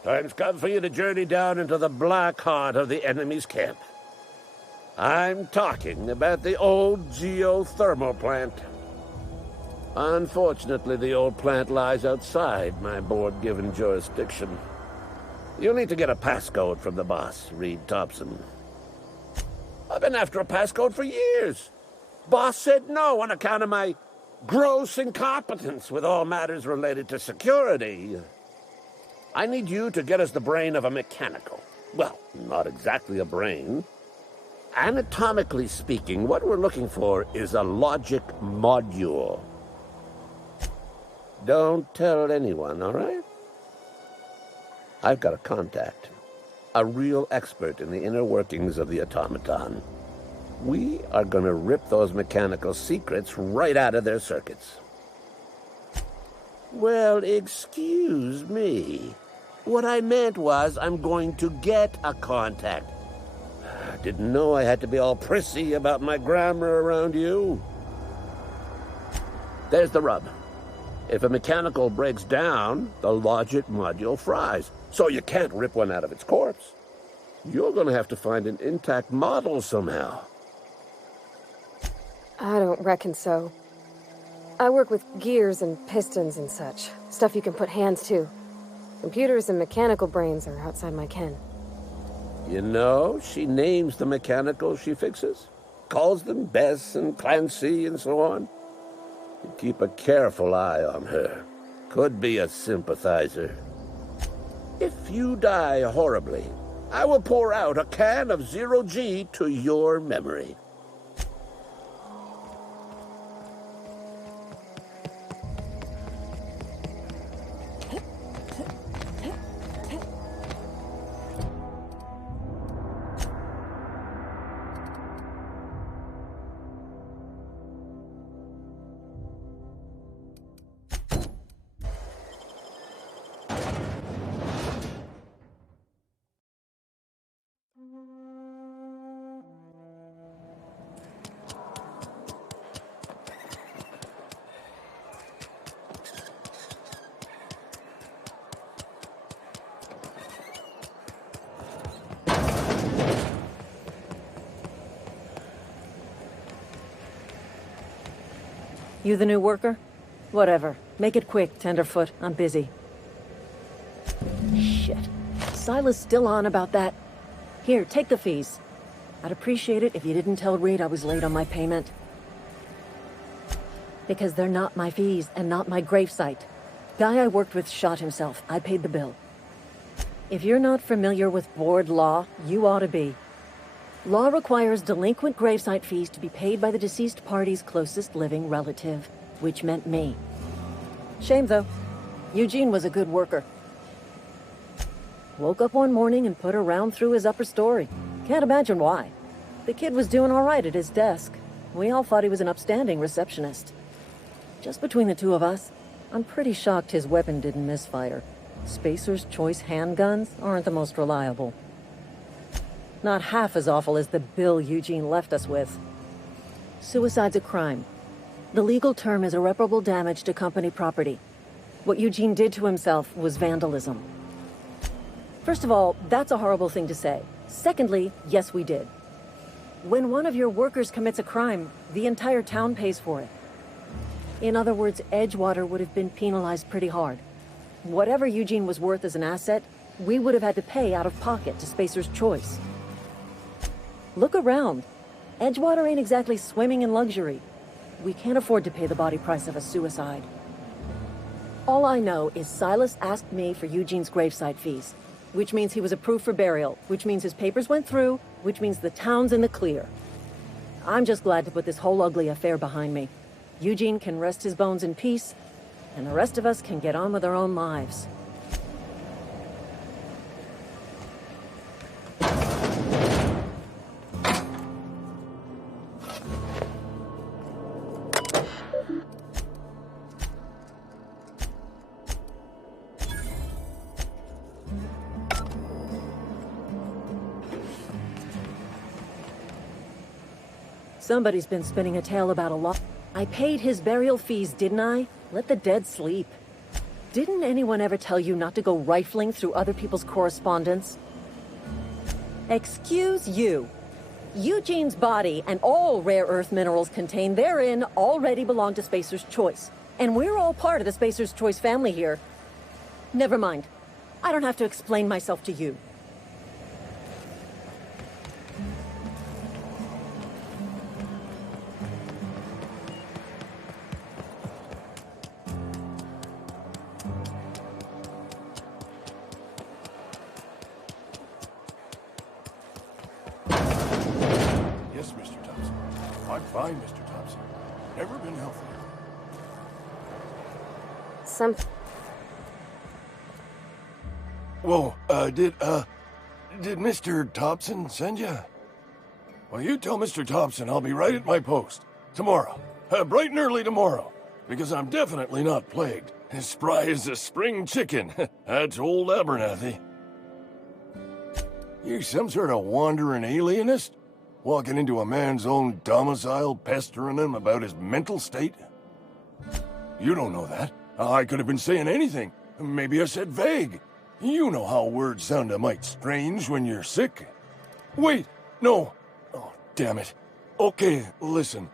Time's come for you to journey down into the black heart of the enemy's camp. I'm talking about the old geothermal plant. Unfortunately, the old plant lies outside my board-given jurisdiction. You'll need to get a passcode from the boss, Reed Thompson. I've been after a passcode for years. Boss said no on account of my gross incompetence with all matters related to security. I need you to get us the brain of a mechanical. Well, not exactly a brain. Anatomically speaking, what we're looking for is a logic module. Don't tell anyone, all right? I've got a contact. A real expert in the inner workings of the automaton. We are going to rip those mechanical secrets right out of their circuits. Well, excuse me. What I meant was I'm going to get a contact. Didn't know I had to be all prissy about my grammar around you. There's the rub. If a mechanical breaks down, the logic module fries. So you can't rip one out of its corpse. You're going to have to find an intact model somehow. I don't reckon so. I work with gears and pistons and such. Stuff you can put hands to. Computers and mechanical brains are outside my ken. You know, she names the mechanicals she fixes. Calls them Bess and Clancy and so on. You keep a careful eye on her. Could be a sympathizer. If you die horribly, I will pour out a can of Zero-G to your memory. You the new worker? Whatever. Make it quick, Tenderfoot. I'm busy. Shit. Silas still on about that. Here, take the fees. I'd appreciate it if you didn't tell Reed I was late on my payment. Because they're not my fees and not my gravesite. Guy I worked with shot himself. I paid the bill. If you're not familiar with board law, you ought to be. Law requires delinquent gravesite fees to be paid by the deceased party's closest living relative, which meant me. Shame, though. Eugene was a good worker. Woke up one morning and put a round through his upper story. Can't imagine why. The kid was doing all right at his desk. We all thought he was an upstanding receptionist. Just between the two of us, I'm pretty shocked his weapon didn't misfire. Spacer's Choice handguns aren't the most reliable. Not half as awful as the bill Eugene left us with. Suicide's a crime. The legal term is irreparable damage to company property. What Eugene did to himself was vandalism. First of all, that's a horrible thing to say. Secondly, yes, we did. When one of your workers commits a crime, the entire town pays for it. In other words, Edgewater would have been penalized pretty hard. Whatever Eugene was worth as an asset, we would have had to pay out of pocket to Spacer's Choice. Look around. Edgewater ain't exactly swimming in luxury. We can't afford to pay the body price of a suicide. All I know is Silas asked me for Eugene's gravesite fees, which means he was approved for burial, which means his papers went through, which means the town's in the clear. I'm just glad to put this whole ugly affair behind me. Eugene can rest his bones in peace, and the rest of us can get on with our own lives. Somebody's been spinning a tale about a lot. I paid his burial fees, didn't I? Let the dead sleep. Didn't anyone ever tell you not to go rifling through other people's correspondence? Excuse you. Eugene's body and all rare earth minerals contained therein already belong to Spacer's Choice. And we're all part of the Spacer's Choice family here. Never mind. I don't have to explain myself to you. Yes, Mr. Thompson. I'm fine, Mr. Thompson. Never been healthier. Whoa, did Mr. Thompson send you? Well, you tell Mr. Thompson I'll be right at my post. Tomorrow. Bright and early tomorrow. Because I'm definitely not plagued. As spry as a spring chicken. That's old Abernathy. You some sort of wandering alienist? Walking into a man's own domicile, pestering him about his mental state? You don't know that. I could have been saying anything. Maybe I said vague. You know how words sound a mite strange when you're sick. Wait, no. Oh, damn it. Okay, listen.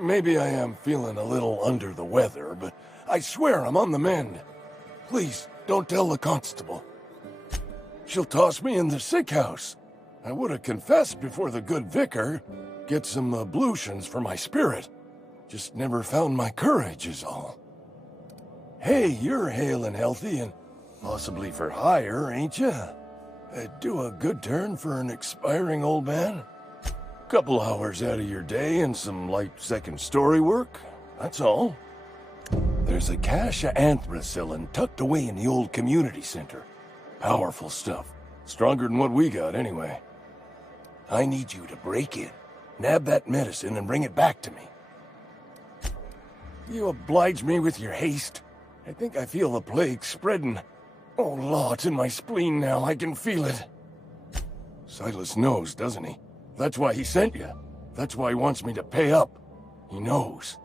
Maybe I am feeling a little under the weather, but I swear I'm on the mend. Please, don't tell the constable. She'll toss me in the sick house. I would have confessed before the good vicar. Get some ablutions for my spirit. Just never found my courage is all. Hey, you're hale and healthy and possibly for hire, ain't you? Do a good turn for an expiring old man. Couple hours out of your day and some light second-story work. That's all. There's a cache of anthracillin tucked away in the old community center. Powerful stuff. Stronger than what we got, anyway. I need you to break in, nab that medicine, and bring it back to me. You oblige me with your haste. I think I feel the plague spreading. Oh, Law, it's in my spleen now. I can feel it. Silas knows, doesn't he? That's why he sent you. That's why he wants me to pay up. He knows.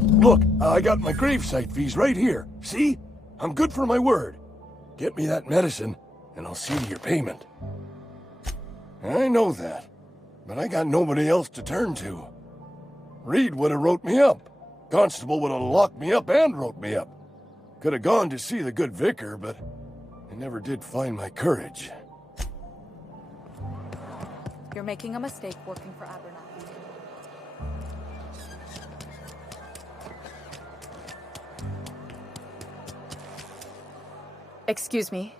Look, I got my gravesite fees right here. See? I'm good for my word. Get me that medicine, and I'll see to your payment. I know that, but I got nobody else to turn to. Reed would have wrote me up, Constable would have locked me up and wrote me up. Could have gone to see the good vicar, but I never did find my courage. You're making a mistake working for Abernathy. Excuse me.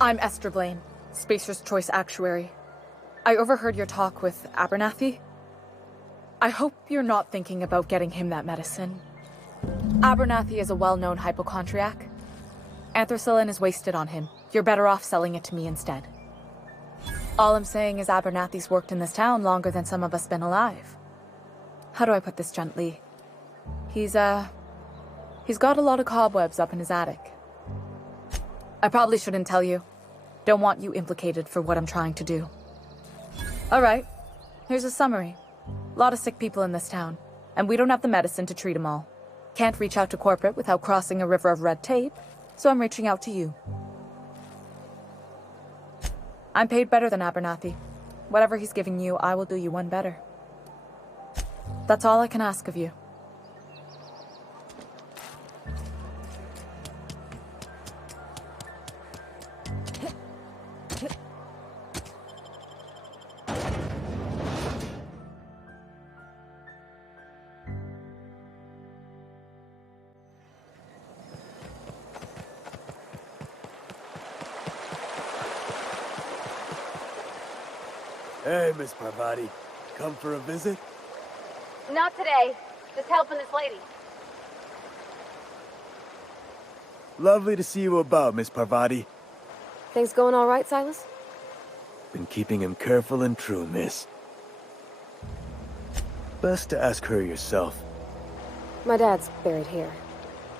I'm Esther Blaine, Spacer's Choice Actuary. I overheard your talk with Abernathy. I hope you're not thinking about getting him that medicine. Abernathy is a well-known hypochondriac. Anthracillin is wasted on him. You're better off selling it to me instead. All I'm saying is Abernathy's worked in this town longer than some of us been alive. How do I put this gently? He's got a lot of cobwebs up in his attic. I probably shouldn't tell you. Don't want you implicated for what I'm trying to do. Alright, here's a summary. A lot of sick people in this town, and we don't have the medicine to treat them all. Can't reach out to corporate without crossing a river of red tape, so I'm reaching out to you. I'm paid better than Abernathy. Whatever he's giving you, I will do you one better. That's all I can ask of you. Hey, Miss Parvati. Come for a visit? Not today. Just helping this lady. Lovely to see you about, Miss Parvati. Things going all right, Silas? Been keeping him careful and true, miss. Best to ask her yourself. My dad's buried here.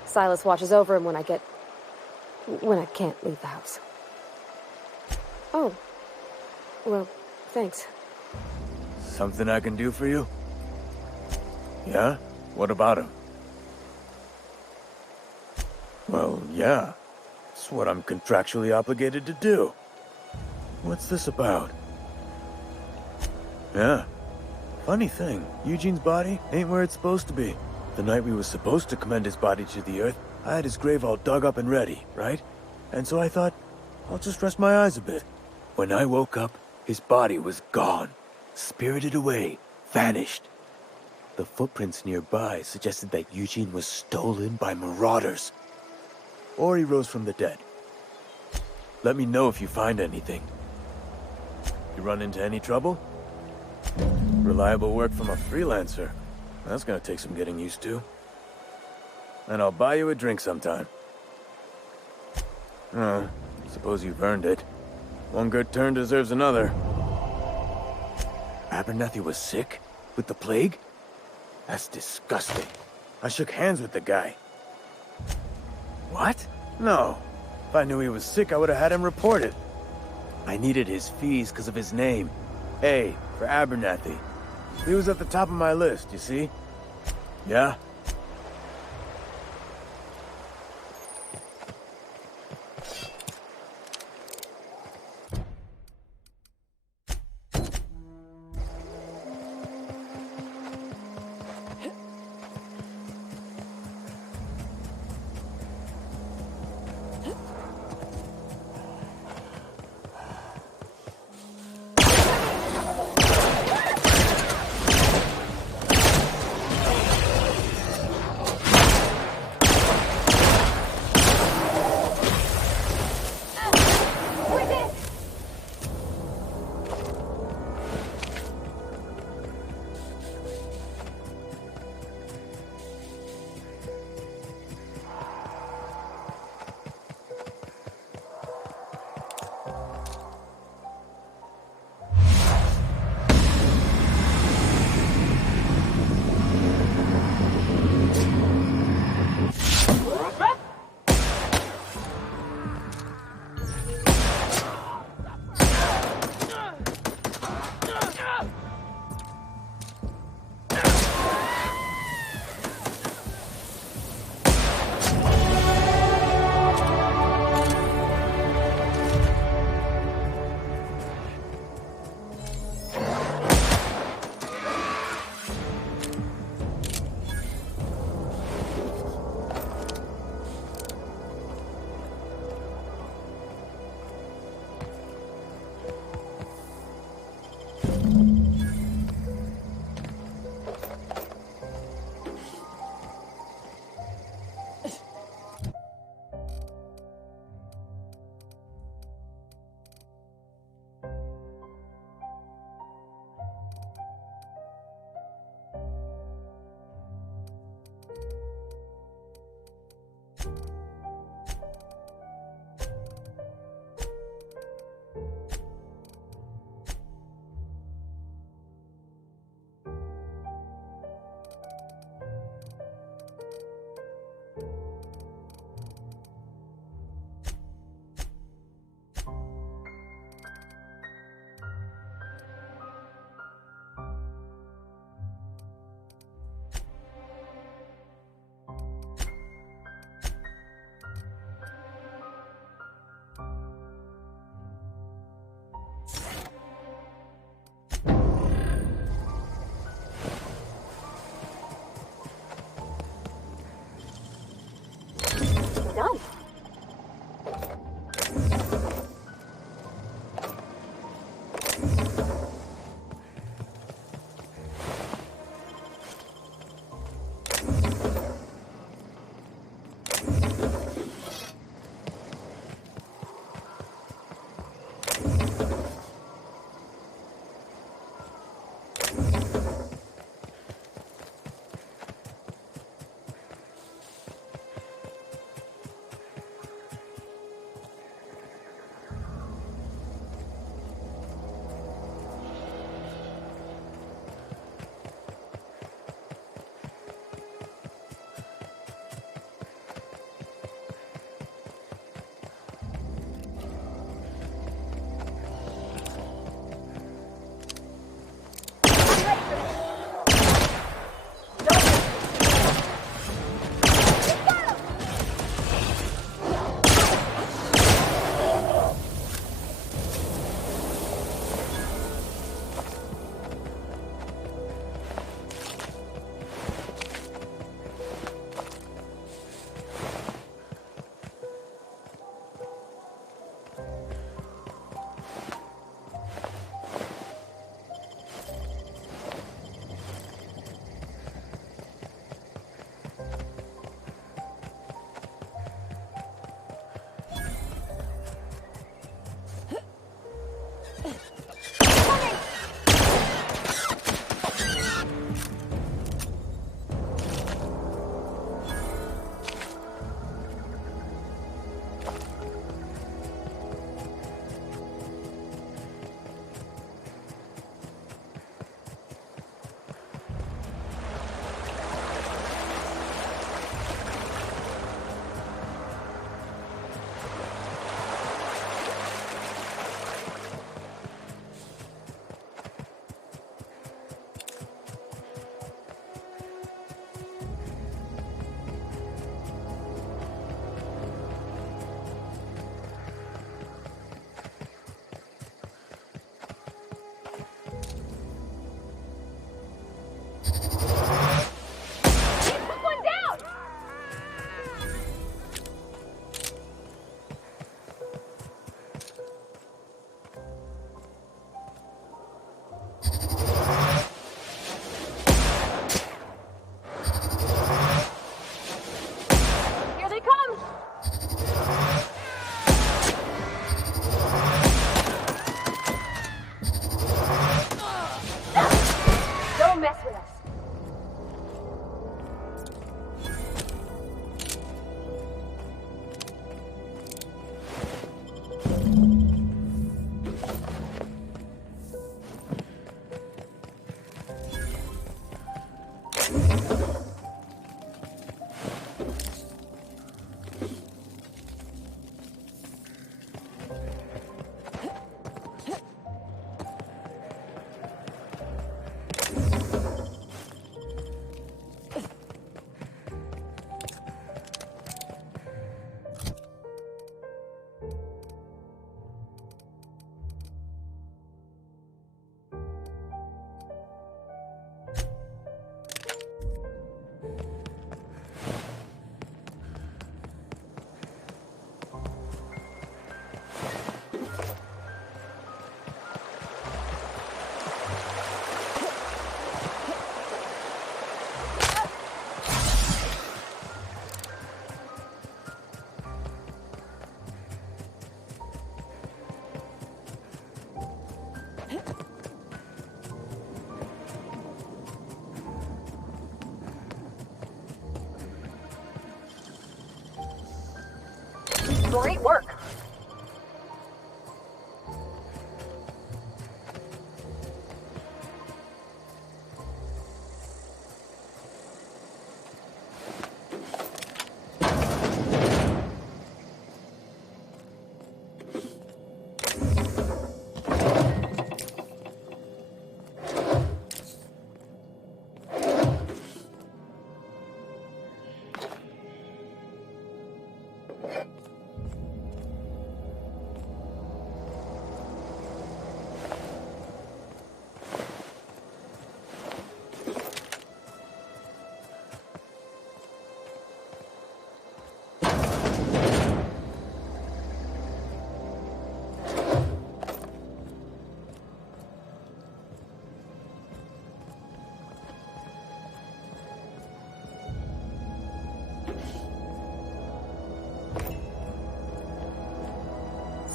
Silas watches over him when I can't leave the house. Oh. Well, thanks. Something I can do for you? Yeah? What about him? Well, yeah. It's what I'm contractually obligated to do. What's this about? Yeah. Funny thing, Eugene's body ain't where it's supposed to be. The night we was supposed to commend his body to the earth, I had his grave all dug up and ready, right? And so I thought, I'll just rest my eyes a bit. When I woke up, his body was gone. Spirited away. Vanished. The footprints nearby suggested that Eugene was stolen by marauders. Or he rose from the dead. Let me know if you find anything. You run into any trouble? Reliable work from a freelancer. That's gonna take some getting used to. And I'll buy you a drink sometime. Oh, suppose you've earned it. One good turn deserves another. Abernathy was sick? With the plague? That's disgusting. I shook hands with the guy. What? No. If I knew he was sick, I would have had him reported. I needed his fees because of his name. A, for Abernathy. He was at the top of my list, you see? Yeah? mess with us. Great work.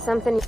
Something.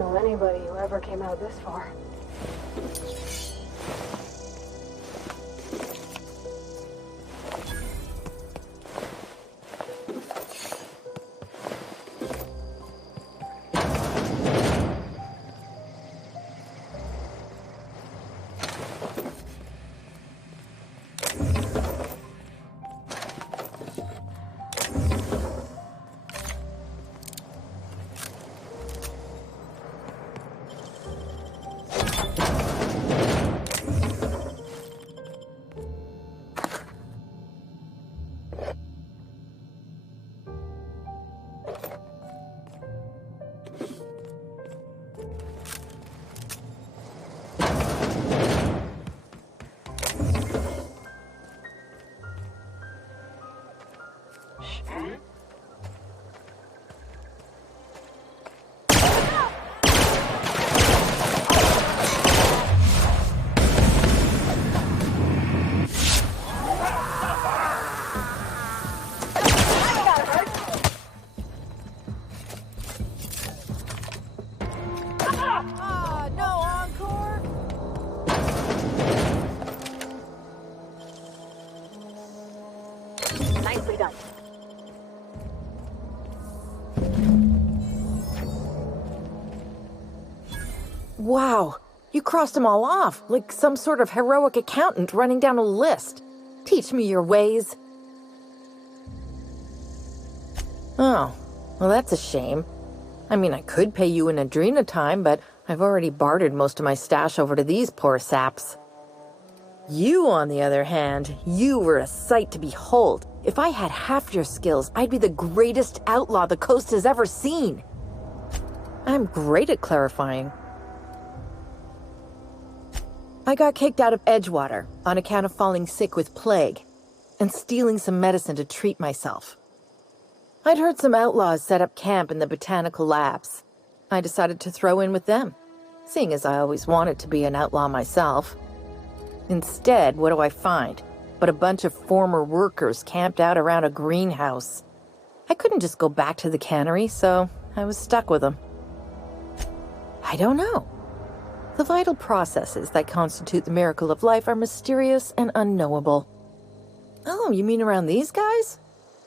know anybody who ever came out this far. Nicely done. Wow, you crossed them all off, like some sort of heroic accountant running down a list. Teach me your ways. Oh, well that's a shame. I mean, I could pay you in Adrena time, but I've already bartered most of my stash over to these poor saps. You, on the other hand, you were a sight to behold. If I had half your skills, I'd be the greatest outlaw the coast has ever seen. I'm great at clarifying. I got kicked out of Edgewater on account of falling sick with plague and stealing some medicine to treat myself. I'd heard some outlaws set up camp in the botanical labs. I decided to throw in with them, seeing as I always wanted to be an outlaw myself. Instead, what do I find but a bunch of former workers camped out around a greenhouse? I couldn't just go back to the cannery, so I was stuck with them. I don't know. The vital processes that constitute the miracle of life are mysterious and unknowable. Oh, you mean around these guys?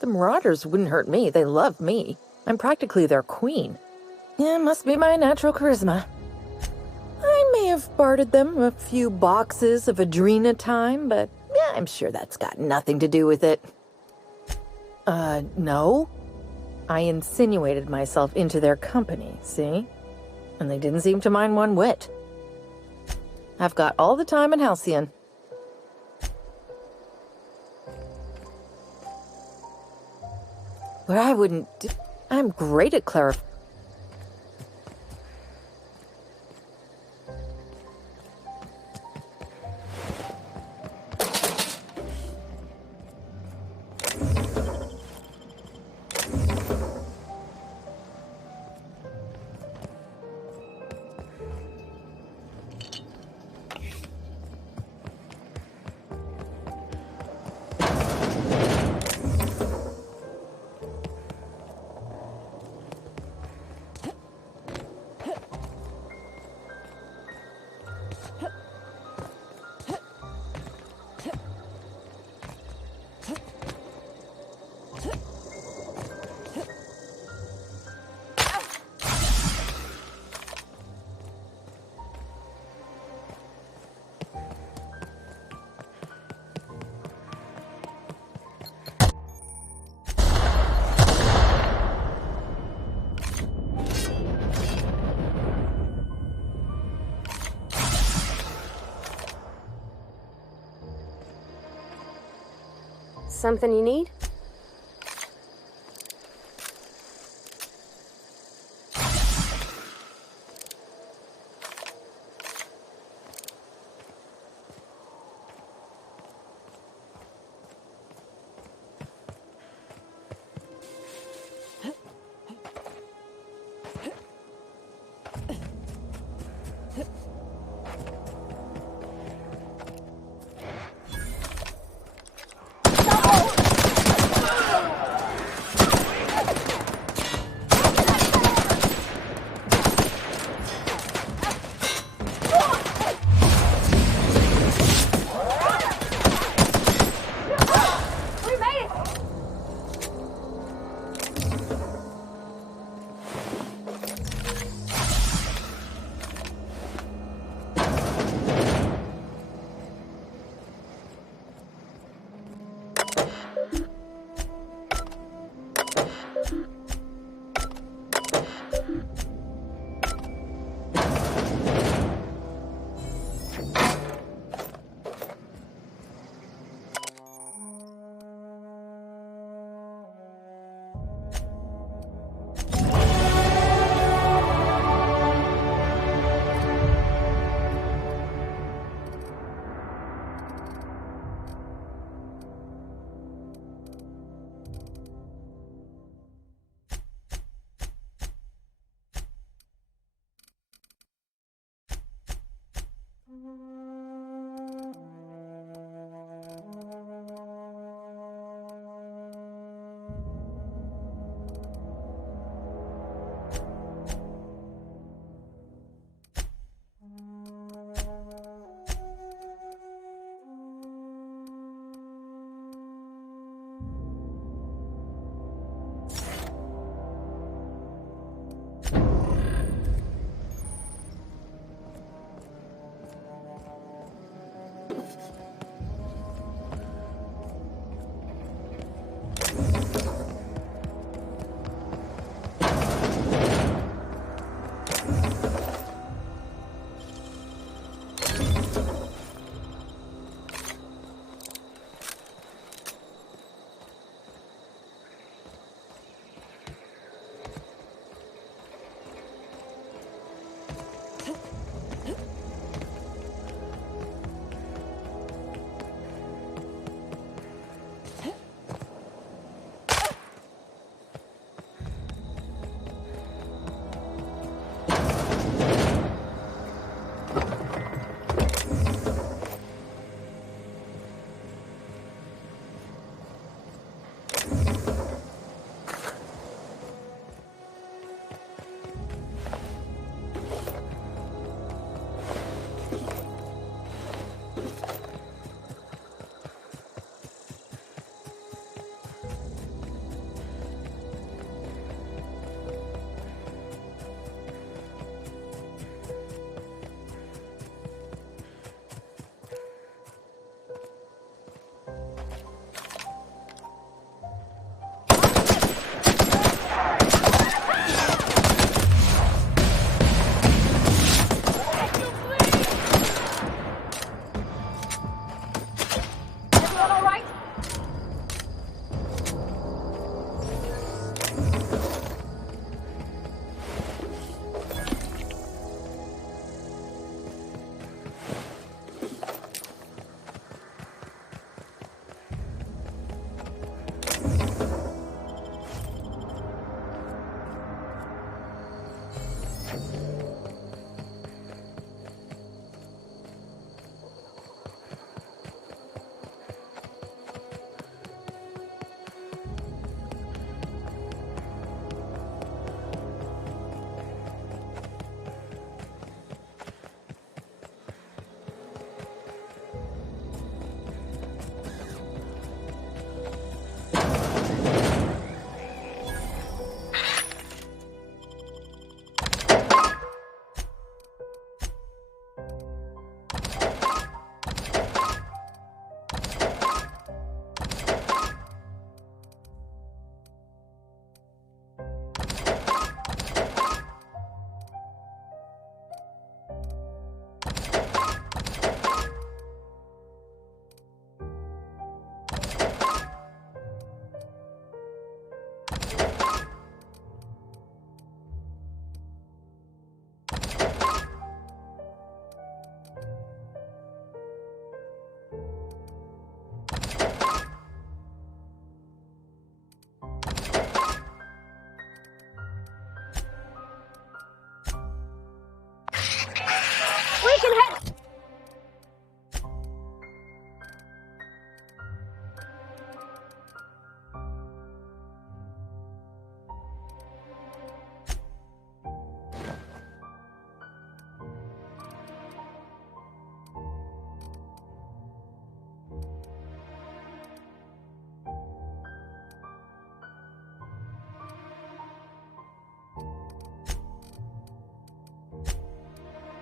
The Marauders wouldn't hurt me. They love me. I'm practically their queen. Yeah, must be my natural charisma. I may have bartered them a few boxes of Adrena time, but yeah, I'm sure that's got nothing to do with it. No. I insinuated myself into their company, see? And they didn't seem to mind one whit. I've got all the time in Halcyon. But I wouldn't... I'm great at clarifying. Something you need?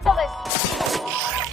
Kill this!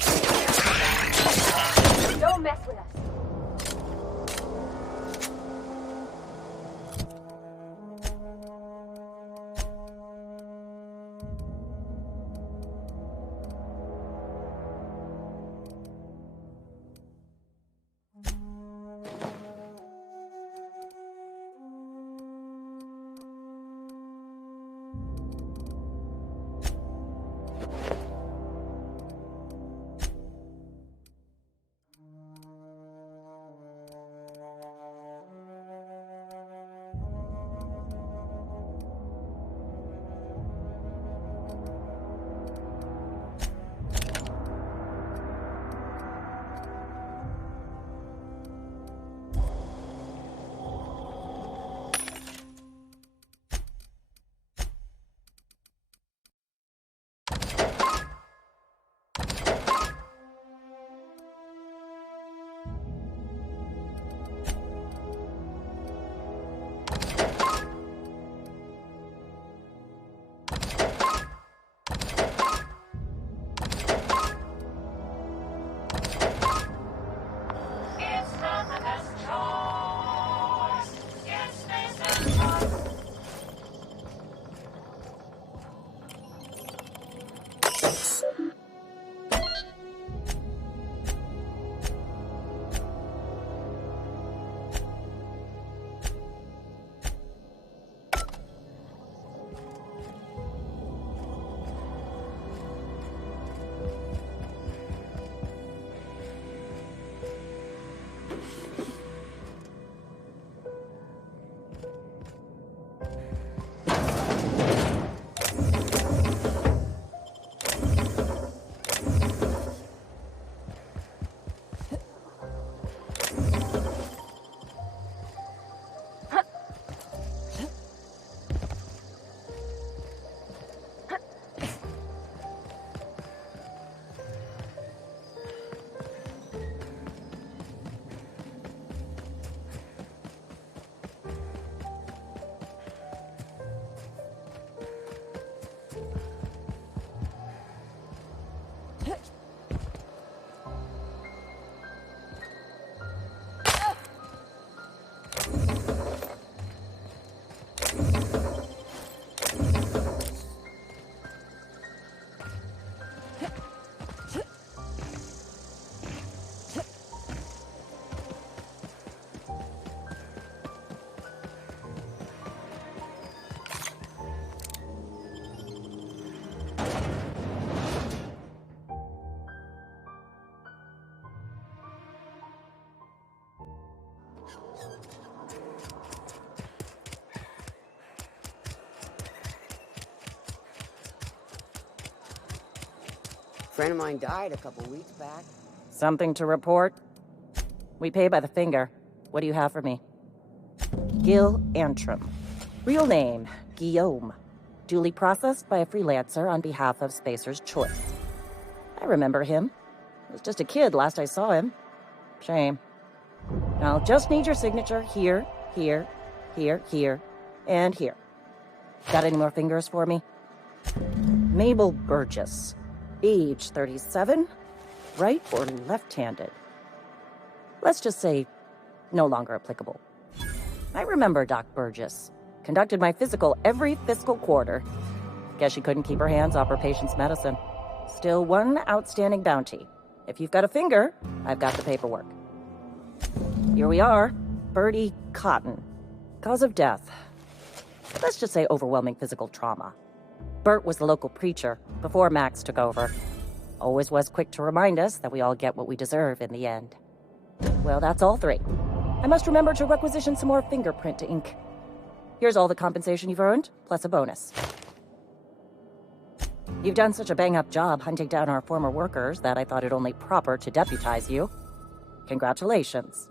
Friend of mine died a couple weeks back. Something to report? We pay by the finger. What do you have for me? Gil Antrim. Real name, Guillaume. Duly processed by a freelancer on behalf of Spacer's Choice. I remember him. I was just a kid last I saw him. Shame. I'll just need your signature here, here, here, here, and here. Got any more fingers for me? Mabel Burgess. Age 37. Right or left-handed? Let's just say no longer applicable. I remember Doc Burgess. Conducted my physical every fiscal quarter. Guess she couldn't keep her hands off her patient's medicine. Still one outstanding bounty. If you've got a finger, I've got the paperwork. Here we are. Bertie Cotton. Cause of death. Let's just say overwhelming physical trauma. Bert was the local preacher before Max took over. Always was quick to remind us that we all get what we deserve in the end. Well, that's all three. I must remember to requisition some more fingerprint ink. Here's all the compensation you've earned, plus a bonus. You've done such a bang-up job hunting down our former workers that I thought it only proper to deputize you. Congratulations.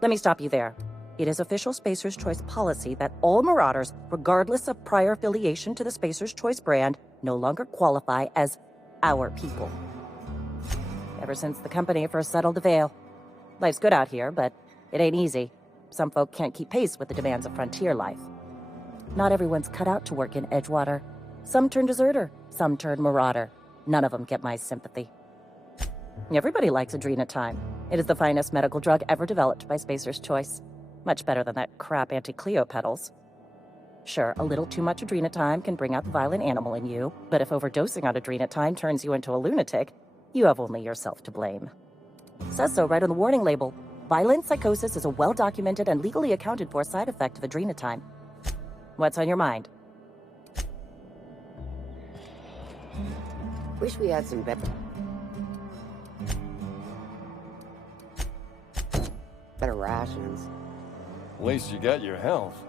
Let me stop you there. It is official Spacer's Choice policy that all Marauders, regardless of prior affiliation to the Spacer's Choice brand, no longer qualify as our people. Ever since the company first settled the Vale. Life's good out here, but it ain't easy. Some folk can't keep pace with the demands of frontier life. Not everyone's cut out to work in Edgewater. Some turn deserter, some turn marauder. None of them get my sympathy. Everybody likes Adrenatime. It is the finest medical drug ever developed by Spacer's Choice. Much better than that crap Anti-Cleo pedals. Sure, a little too much Adrenatime can bring out the violent animal in you, but if overdosing on Adrenatime turns you into a lunatic, you have only yourself to blame. Says so right on the warning label. Violent psychosis is a well-documented and legally accounted for side effect of Adrenatime. What's on your mind? Wish we had some better rations. At least you got your health.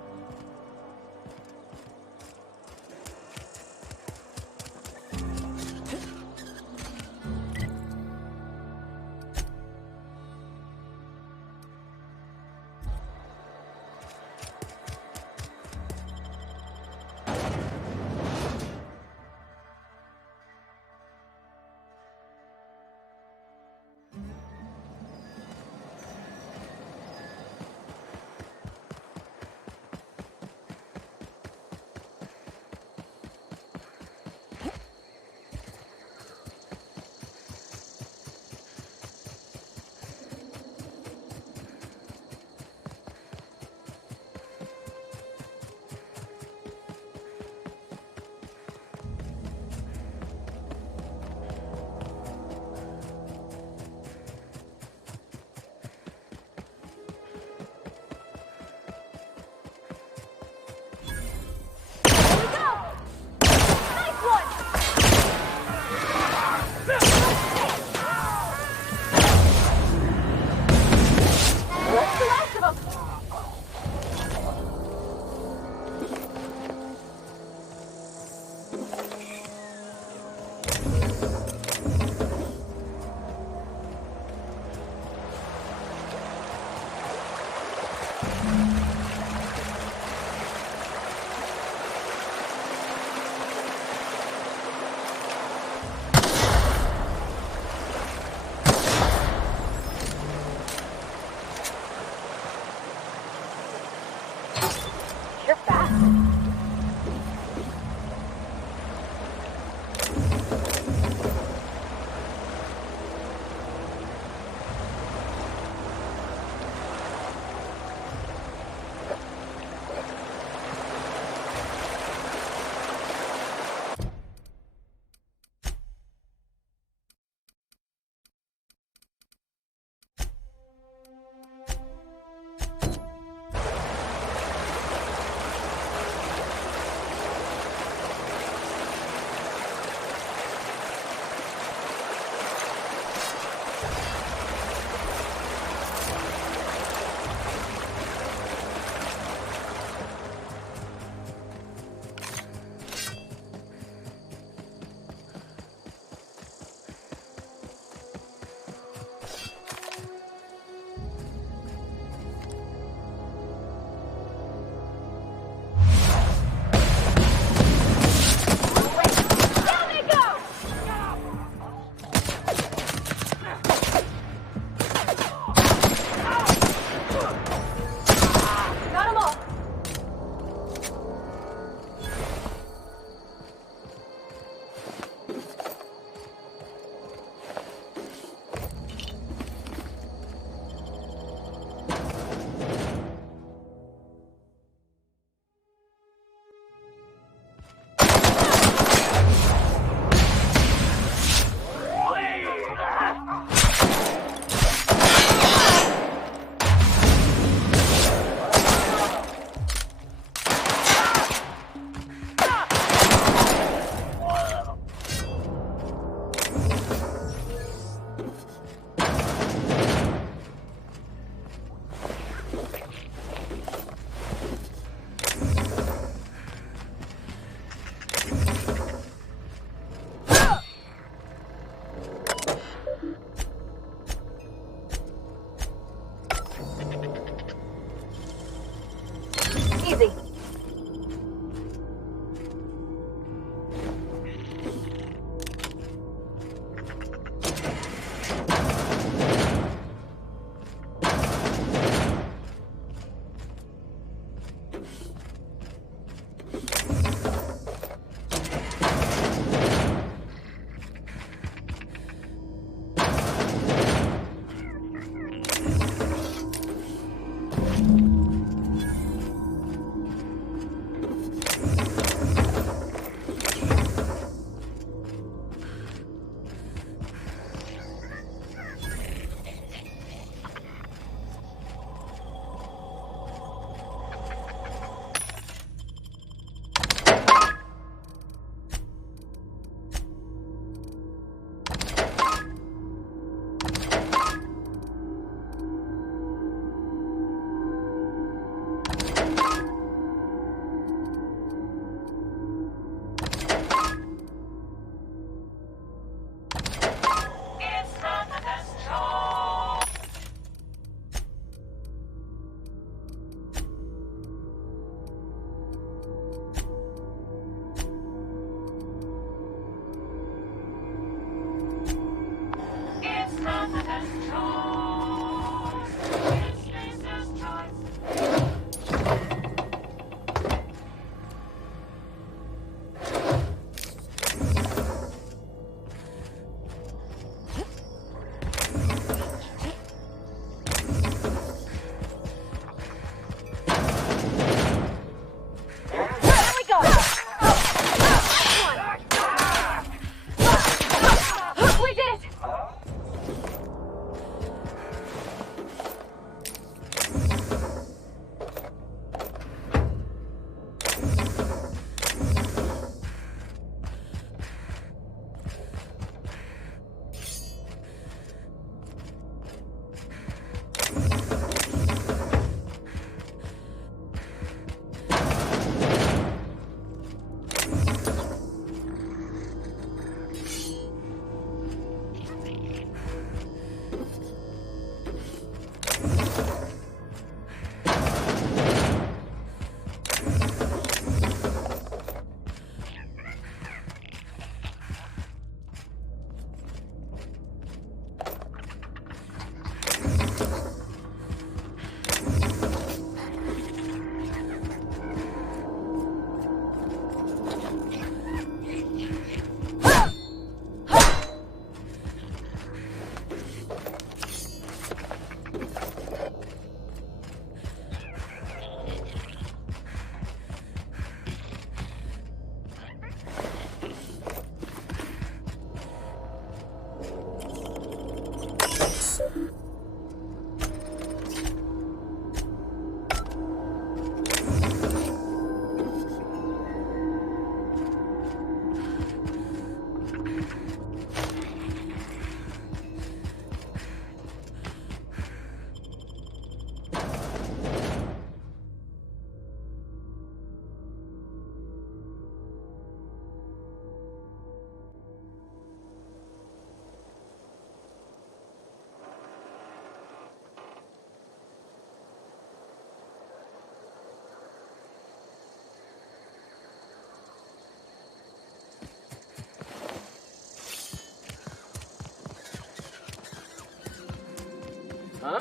Huh?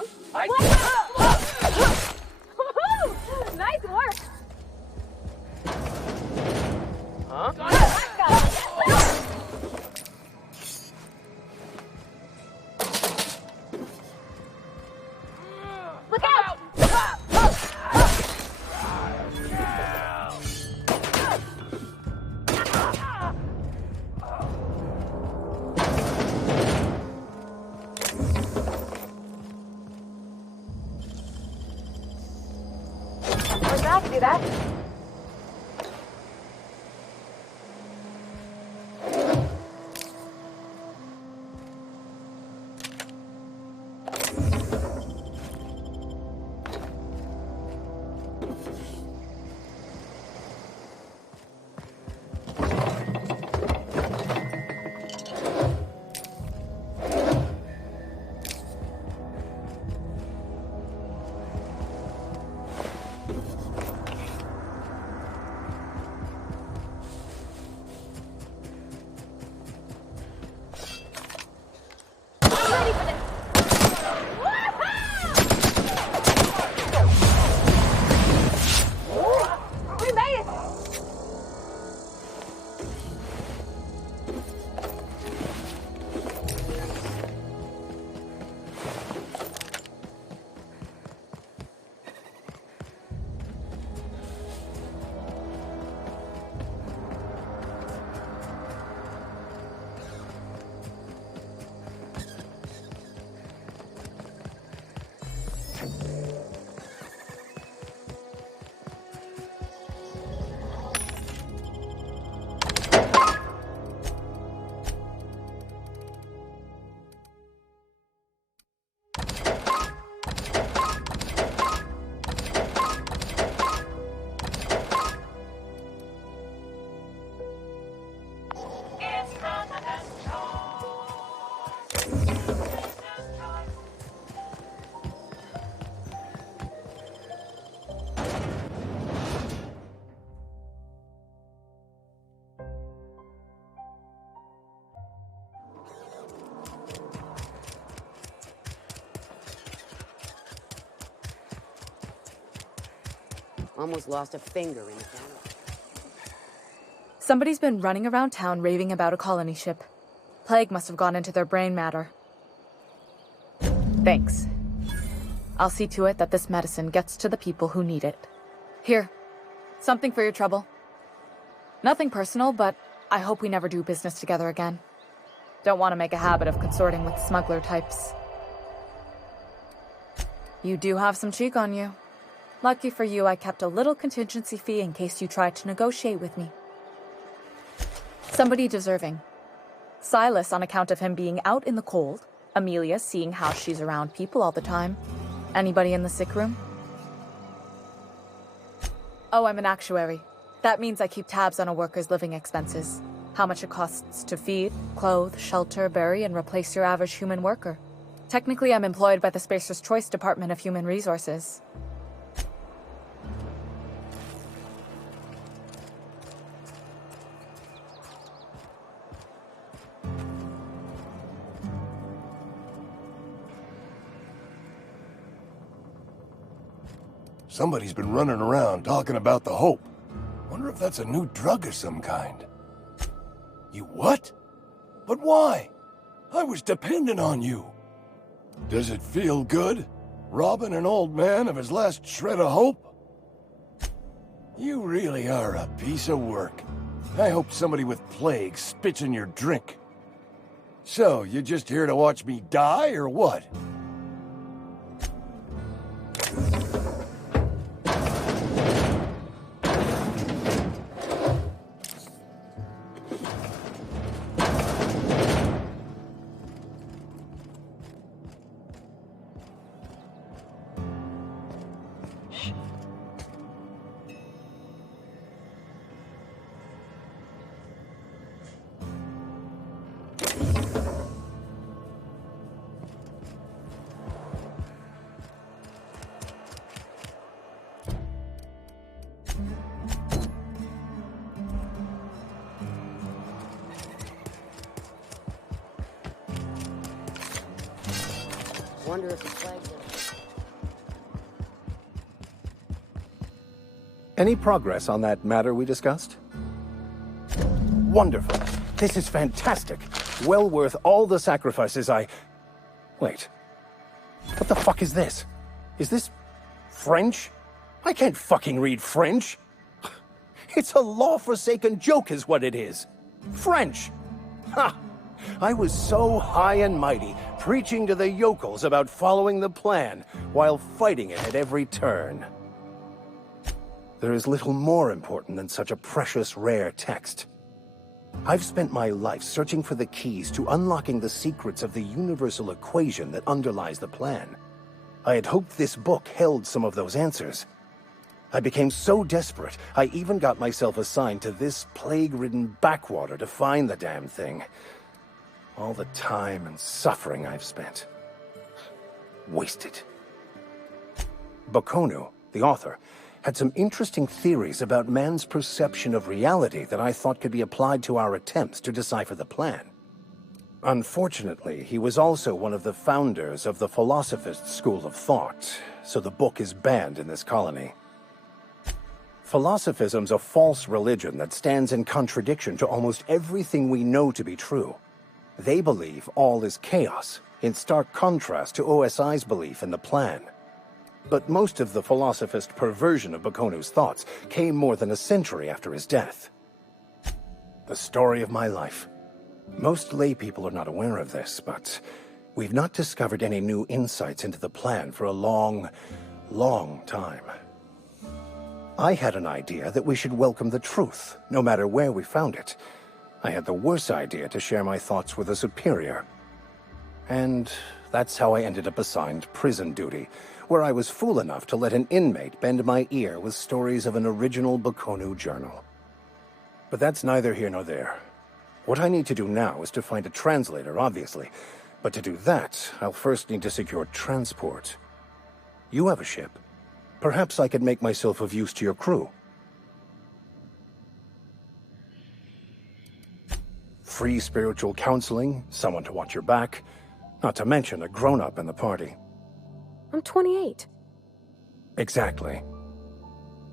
Nice work! Huh? Look out! Where's that? Do that? We made it! Almost lost a finger in the camera. Somebody's been running around town raving about a colony ship. Plague must have gone into their brain matter. Thanks. I'll see to it that this medicine gets to the people who need it. Here, something for your trouble. Nothing personal, but I hope we never do business together again. Don't want to make a habit of consorting with smuggler types. You do have some cheek on you. Lucky for you, I kept a little contingency fee in case you tried to negotiate with me. Somebody deserving. Silas on account of him being out in the cold. Amelia seeing how she's around people all the time. Anybody in the sick room? Oh, I'm an actuary. That means I keep tabs on a worker's living expenses. How much it costs to feed, clothe, shelter, bury, and replace your average human worker. Technically, I'm employed by the Spacer's Choice Department of Human Resources. Somebody's been running around talking about the Hope. Wonder if that's a new drug of some kind. You what? But why? I was dependent on you. Does it feel good? Robbing an old man of his last shred of hope? You really are a piece of work. I hope somebody with plague spits in your drink. So, you just here to watch me die, or what? Wonder if the flag... Any progress on that matter we discussed? Wonderful. This is fantastic. Well worth all the sacrifices I... Wait. What the fuck is this? Is this... French? I can't fucking read French. It's a law-forsaken joke is what it is. French! Ha! I was so high and mighty, preaching to the yokels about following the plan, while fighting it at every turn. There is little more important than such a precious, rare text. I've spent my life searching for the keys to unlocking the secrets of the universal equation that underlies the plan. I had hoped this book held some of those answers. I became so desperate, I even got myself assigned to this plague-ridden backwater to find the damn thing. All the time and suffering I've spent. Wasted. Bokonu, the author, had some interesting theories about man's perception of reality that I thought could be applied to our attempts to decipher the plan. Unfortunately, he was also one of the founders of the Philosophist school of thought, so the book is banned in this colony. Philosophism's a false religion that stands in contradiction to almost everything we know to be true. They believe all is chaos, in stark contrast to OSI's belief in the plan. But most of the philosophist perversion of Bokonu's thoughts came more than a century after his death. The story of my life. Most lay people are not aware of this, but we've not discovered any new insights into the plan for a long, long time. I had an idea that we should welcome the truth, no matter where we found it. I had the worse idea to share my thoughts with a superior. And that's how I ended up assigned prison duty, where I was fool enough to let an inmate bend my ear with stories of an original Bokonu journal. But that's neither here nor there. What I need to do now is to find a translator, obviously. But to do that, I'll first need to secure transport. You have a ship. Perhaps I could make myself of use to your crew. Free spiritual counseling, someone to watch your back, not to mention a grown-up in the party. I'm 28. Exactly.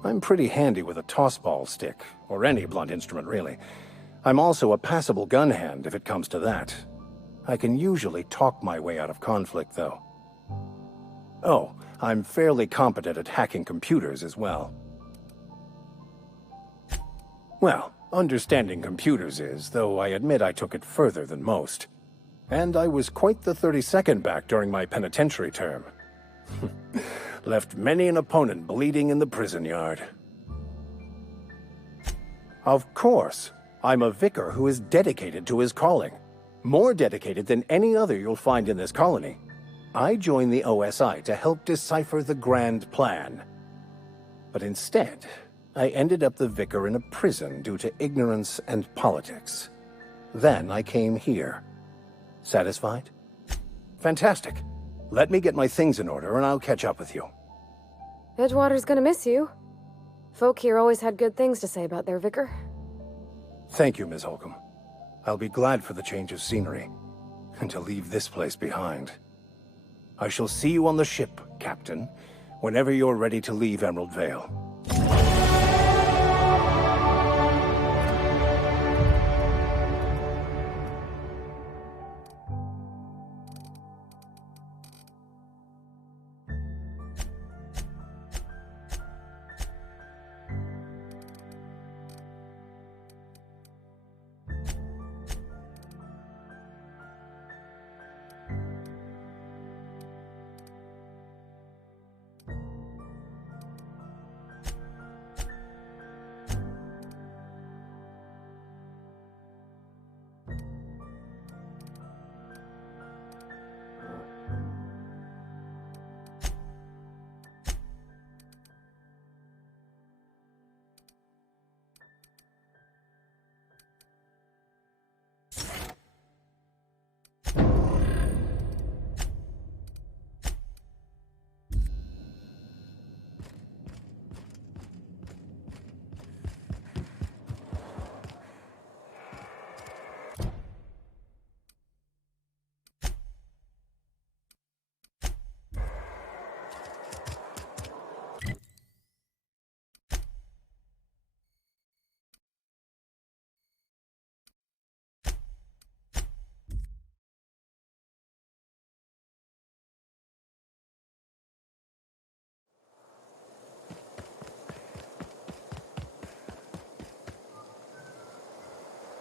I'm pretty handy with a tossball stick, or any blunt instrument really. I'm also a passable gun hand if it comes to that. I can usually talk my way out of conflict, though. Oh, I'm fairly competent at hacking computers as well. Well, understanding computers is, though I admit I took it further than most. And I was quite the 32nd back during my penitentiary term. Left many an opponent bleeding in the prison yard. Of course, I'm a vicar who is dedicated to his calling. More dedicated than any other you'll find in this colony. I joined the OSI to help decipher the grand plan. But instead, I ended up the vicar in a prison due to ignorance and politics. Then I came here. Satisfied? Fantastic. Let me get my things in order and I'll catch up with you. Edgewater's gonna miss you. Folk here always had good things to say about their vicar. Thank you, Ms. Holcomb. I'll be glad for the change of scenery, and to leave this place behind. I shall see you on the ship, Captain, whenever you're ready to leave Emerald Vale.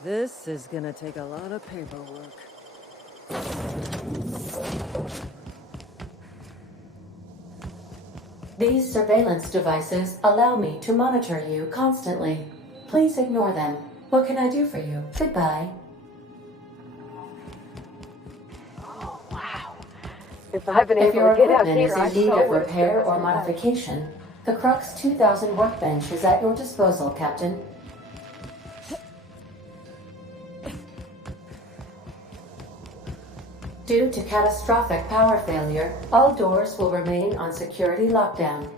This is gonna take a lot of paperwork. These surveillance devices allow me to monitor you constantly. Please ignore them. What can I do for you? Goodbye. If I've been If able your to get out equipment here, is I in need sure of would. repair or modification, the Crux 2000 workbench is at your disposal, Captain. Due to catastrophic power failure, all doors will remain on security lockdown.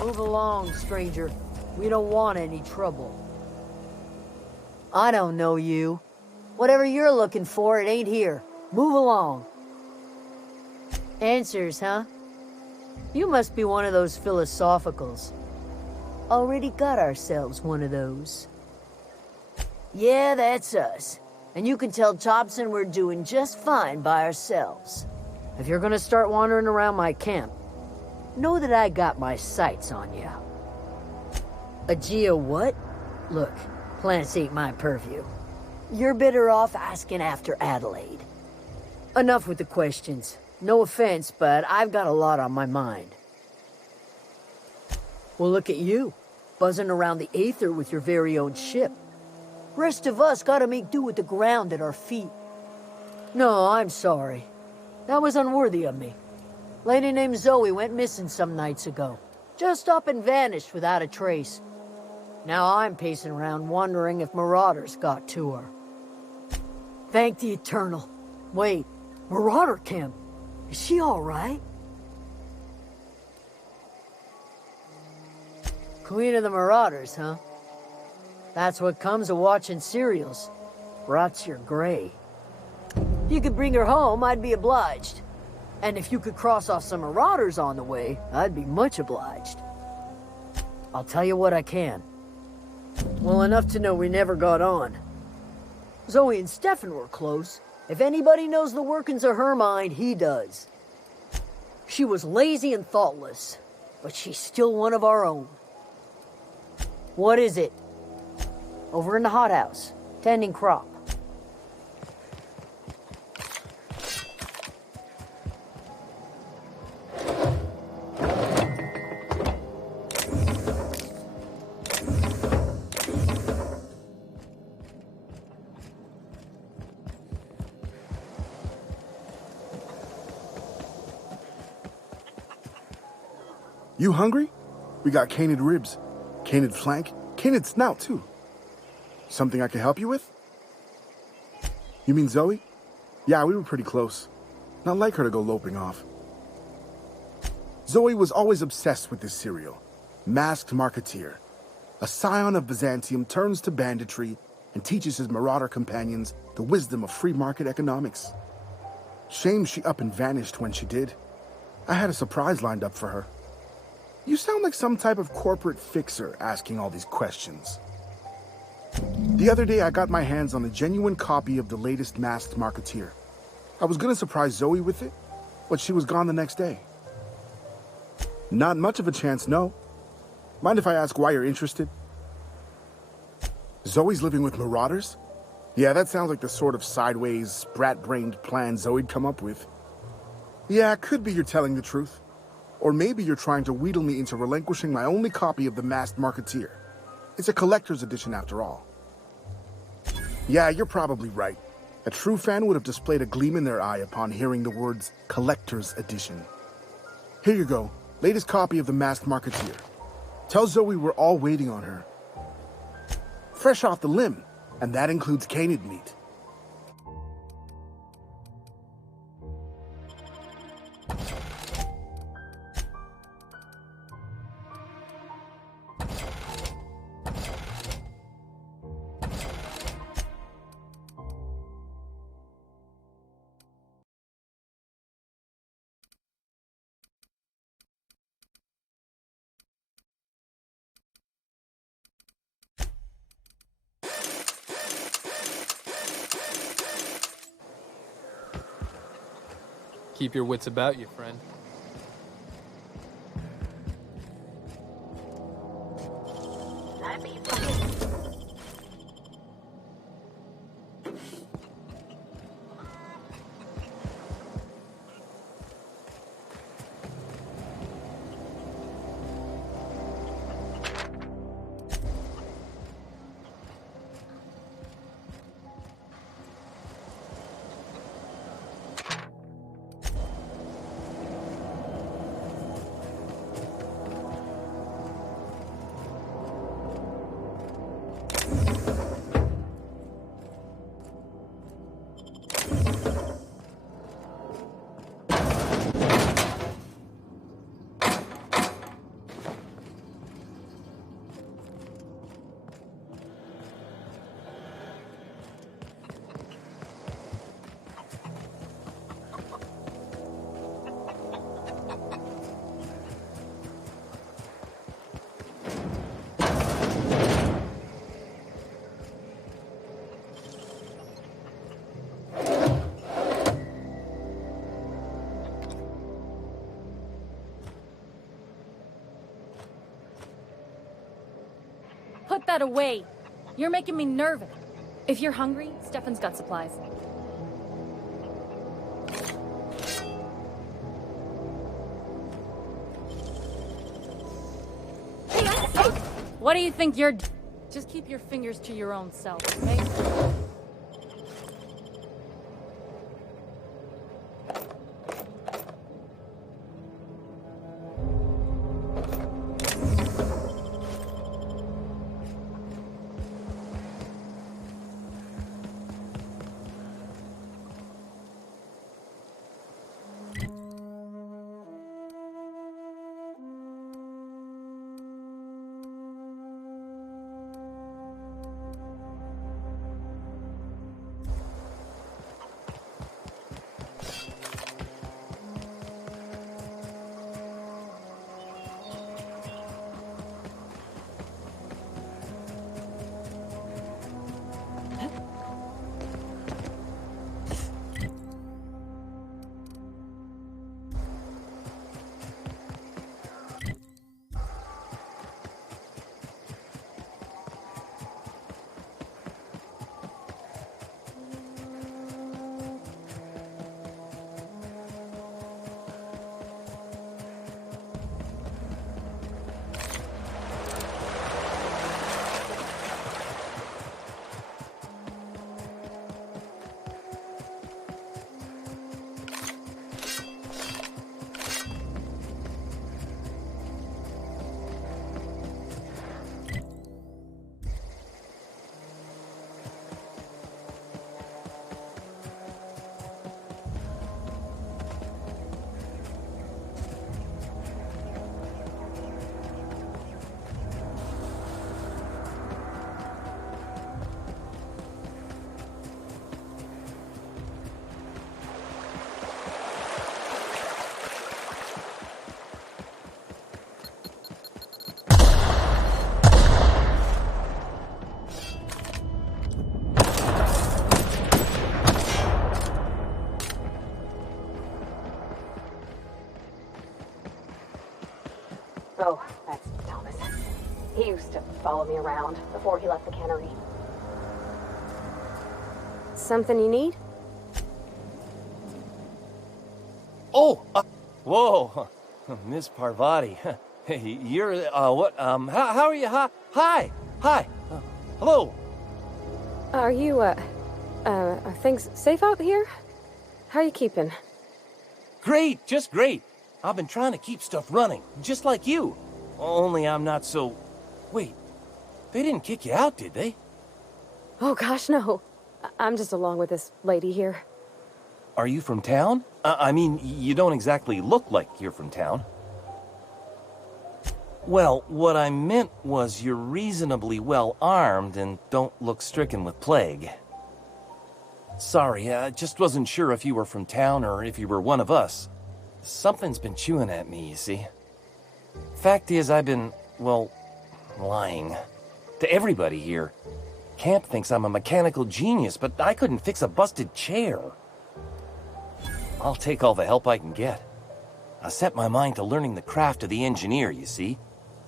Move along, stranger. We don't want any trouble. I don't know you. Whatever you're looking for, it ain't here. Move along. Answers, huh? You must be one of those philosophicals. Already got ourselves one of those. Yeah, that's us. And you can tell Thompson we're doing just fine by ourselves. If you're gonna start wandering around my camp, know that I got my sights on you. Aegea what? Look, plants ain't my purview. You're better off asking after Adelaide. Enough with the questions. No offense, but I've got a lot on my mind. Well, look at you, buzzing around the Aether with your very own ship. Rest of us gotta make do with the ground at our feet. No, I'm sorry. That was unworthy of me. Lady named Zoe went missing some nights ago. Just up and vanished without a trace. Now I'm pacing around wondering if marauders got to her. Thank the Eternal. Wait, Marauder Camp. Is she all right? Queen of the Marauders, huh? That's what comes of watching serials. Rots your gray. If you could bring her home, I'd be obliged. And if you could cross off some marauders on the way, I'd be much obliged. I'll tell you what I can. Well, enough to know we never got on. Zoe and Stefan were close. If anybody knows the workings of her mind, he does. She was lazy and thoughtless, but she's still one of our own. What is it? Over in the hothouse, tending crop. You hungry? We got canid ribs, canid flank, canid snout too. Something I can help you with? You mean Zoe? Yeah, we were pretty close. Not like her to go loping off. Zoe was always obsessed with this cereal. Masked Marketeer. A scion of Byzantium turns to banditry and teaches his marauder companions the wisdom of free market economics. Shame she up and vanished when she did. I had a surprise lined up for her. You sound like some type of corporate fixer asking all these questions. The other day, I got my hands on a genuine copy of the latest Masked Marketeer. I was gonna surprise Zoe with it, but she was gone the next day. Not much of a chance, no. Mind if I ask why you're interested? Zoe's living with marauders? Yeah, that sounds like the sort of sideways, sprat-brained plan Zoe'd come up with. Yeah, it could be you're telling the truth. Or maybe you're trying to wheedle me into relinquishing my only copy of the Masked Marketeer. It's a collector's edition after all. Yeah, you're probably right. A true fan would have displayed a gleam in their eye upon hearing the words collector's edition. Here you go, latest copy of the Masked Marketeer. Tell Zoe we're all waiting on her. Fresh off the limb, and that includes canid meat. Keep your wits about you, friend. Put that away. You're making me nervous. If you're hungry, Stefan's got supplies. What do you think you're... Just keep your fingers to your own self, okay? He used to follow me around before he left the cannery. Something you need? Oh! Whoa! Miss Parvati. Hey, you're, what, how are you? Hi! Hello! Are you, are things safe out here? How you keeping? Great, just great. I've been trying to keep stuff running, just like you. Only I'm not so... Wait, they didn't kick you out, did they? Oh gosh, no. I'm just along with this lady here. Are you from town? I mean, you don't exactly look like you're from town. Well, what I meant was you're reasonably well armed and don't look stricken with plague. Sorry, I just wasn't sure if you were from town or if you were one of us. Something's been chewing at me, you see. Fact is, I've been, well, lying. To everybody here. Camp thinks I'm a mechanical genius, but I couldn't fix a busted chair. I'll take all the help I can get. I set my mind to learning the craft of the engineer, you see.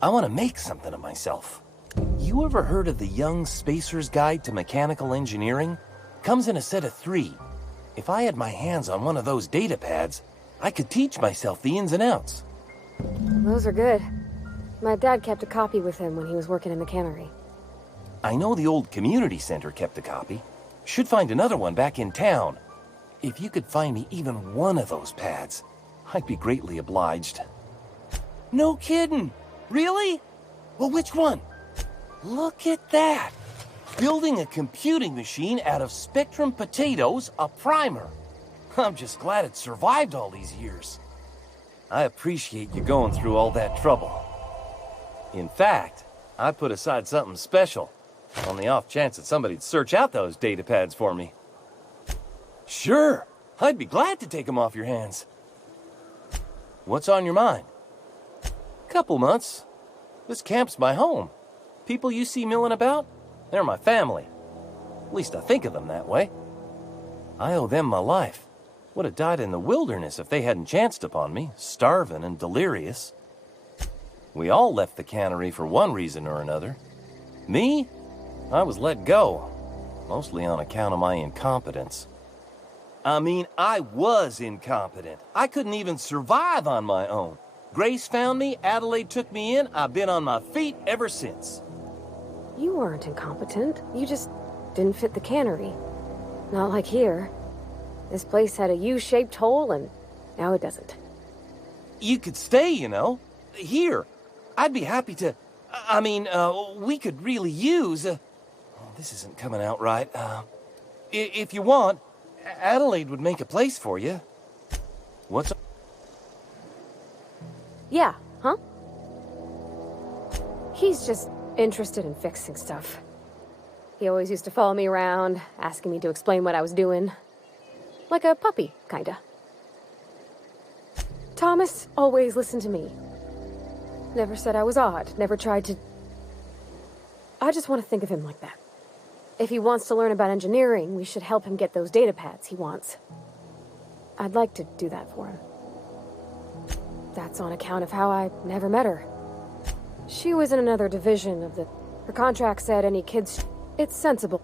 I want to make something of myself. You ever heard of the Young Spacer's Guide to Mechanical Engineering? Comes in a set of 3. If I had my hands on one of those data pads, I could teach myself the ins and outs. Those are good. My dad kept a copy with him when he was working in the cannery. I know the old community center kept a copy. Should find another one back in town. If you could find me even one of those pads, I'd be greatly obliged. No kidding! Really? Well, which one? Look at that! Building a computing machine out of Spectrum potatoes, a primer. I'm just glad it survived all these years. I appreciate you going through all that trouble. In fact, I put aside something special, on the off chance that somebody'd search out those data pads for me. Sure, I'd be glad to take them off your hands. What's on your mind? Couple months. This camp's my home. People you see milling about, they're my family. At least I think of them that way. I owe them my life. Would have died in the wilderness if they hadn't chanced upon me, starving and delirious. We all left the cannery for one reason or another. Me? I was let go, mostly on account of my incompetence. I mean, I was incompetent. I couldn't even survive on my own. Grace found me, Adelaide took me in, I've been on my feet ever since. You weren't incompetent. You just didn't fit the cannery. Not like here. This place had a U-shaped hole, and now it doesn't. You could stay, you know. Here. I'd be happy to... I mean, we could really use... oh, this isn't coming out right. If you want, Adelaide would make a place for you. What's... Yeah, huh? He's just interested in fixing stuff. He always used to follow me around, asking me to explain what I was doing. Like a puppy, kinda. Thomas always listened to me. Never said I was odd, never tried to... I just want to think of him like that. If he wants to learn about engineering, we should help him get those data pads he wants. I'd like to do that for him. That's on account of how I never met her. She was in another division of the... Her contract said any kids... It's sensible.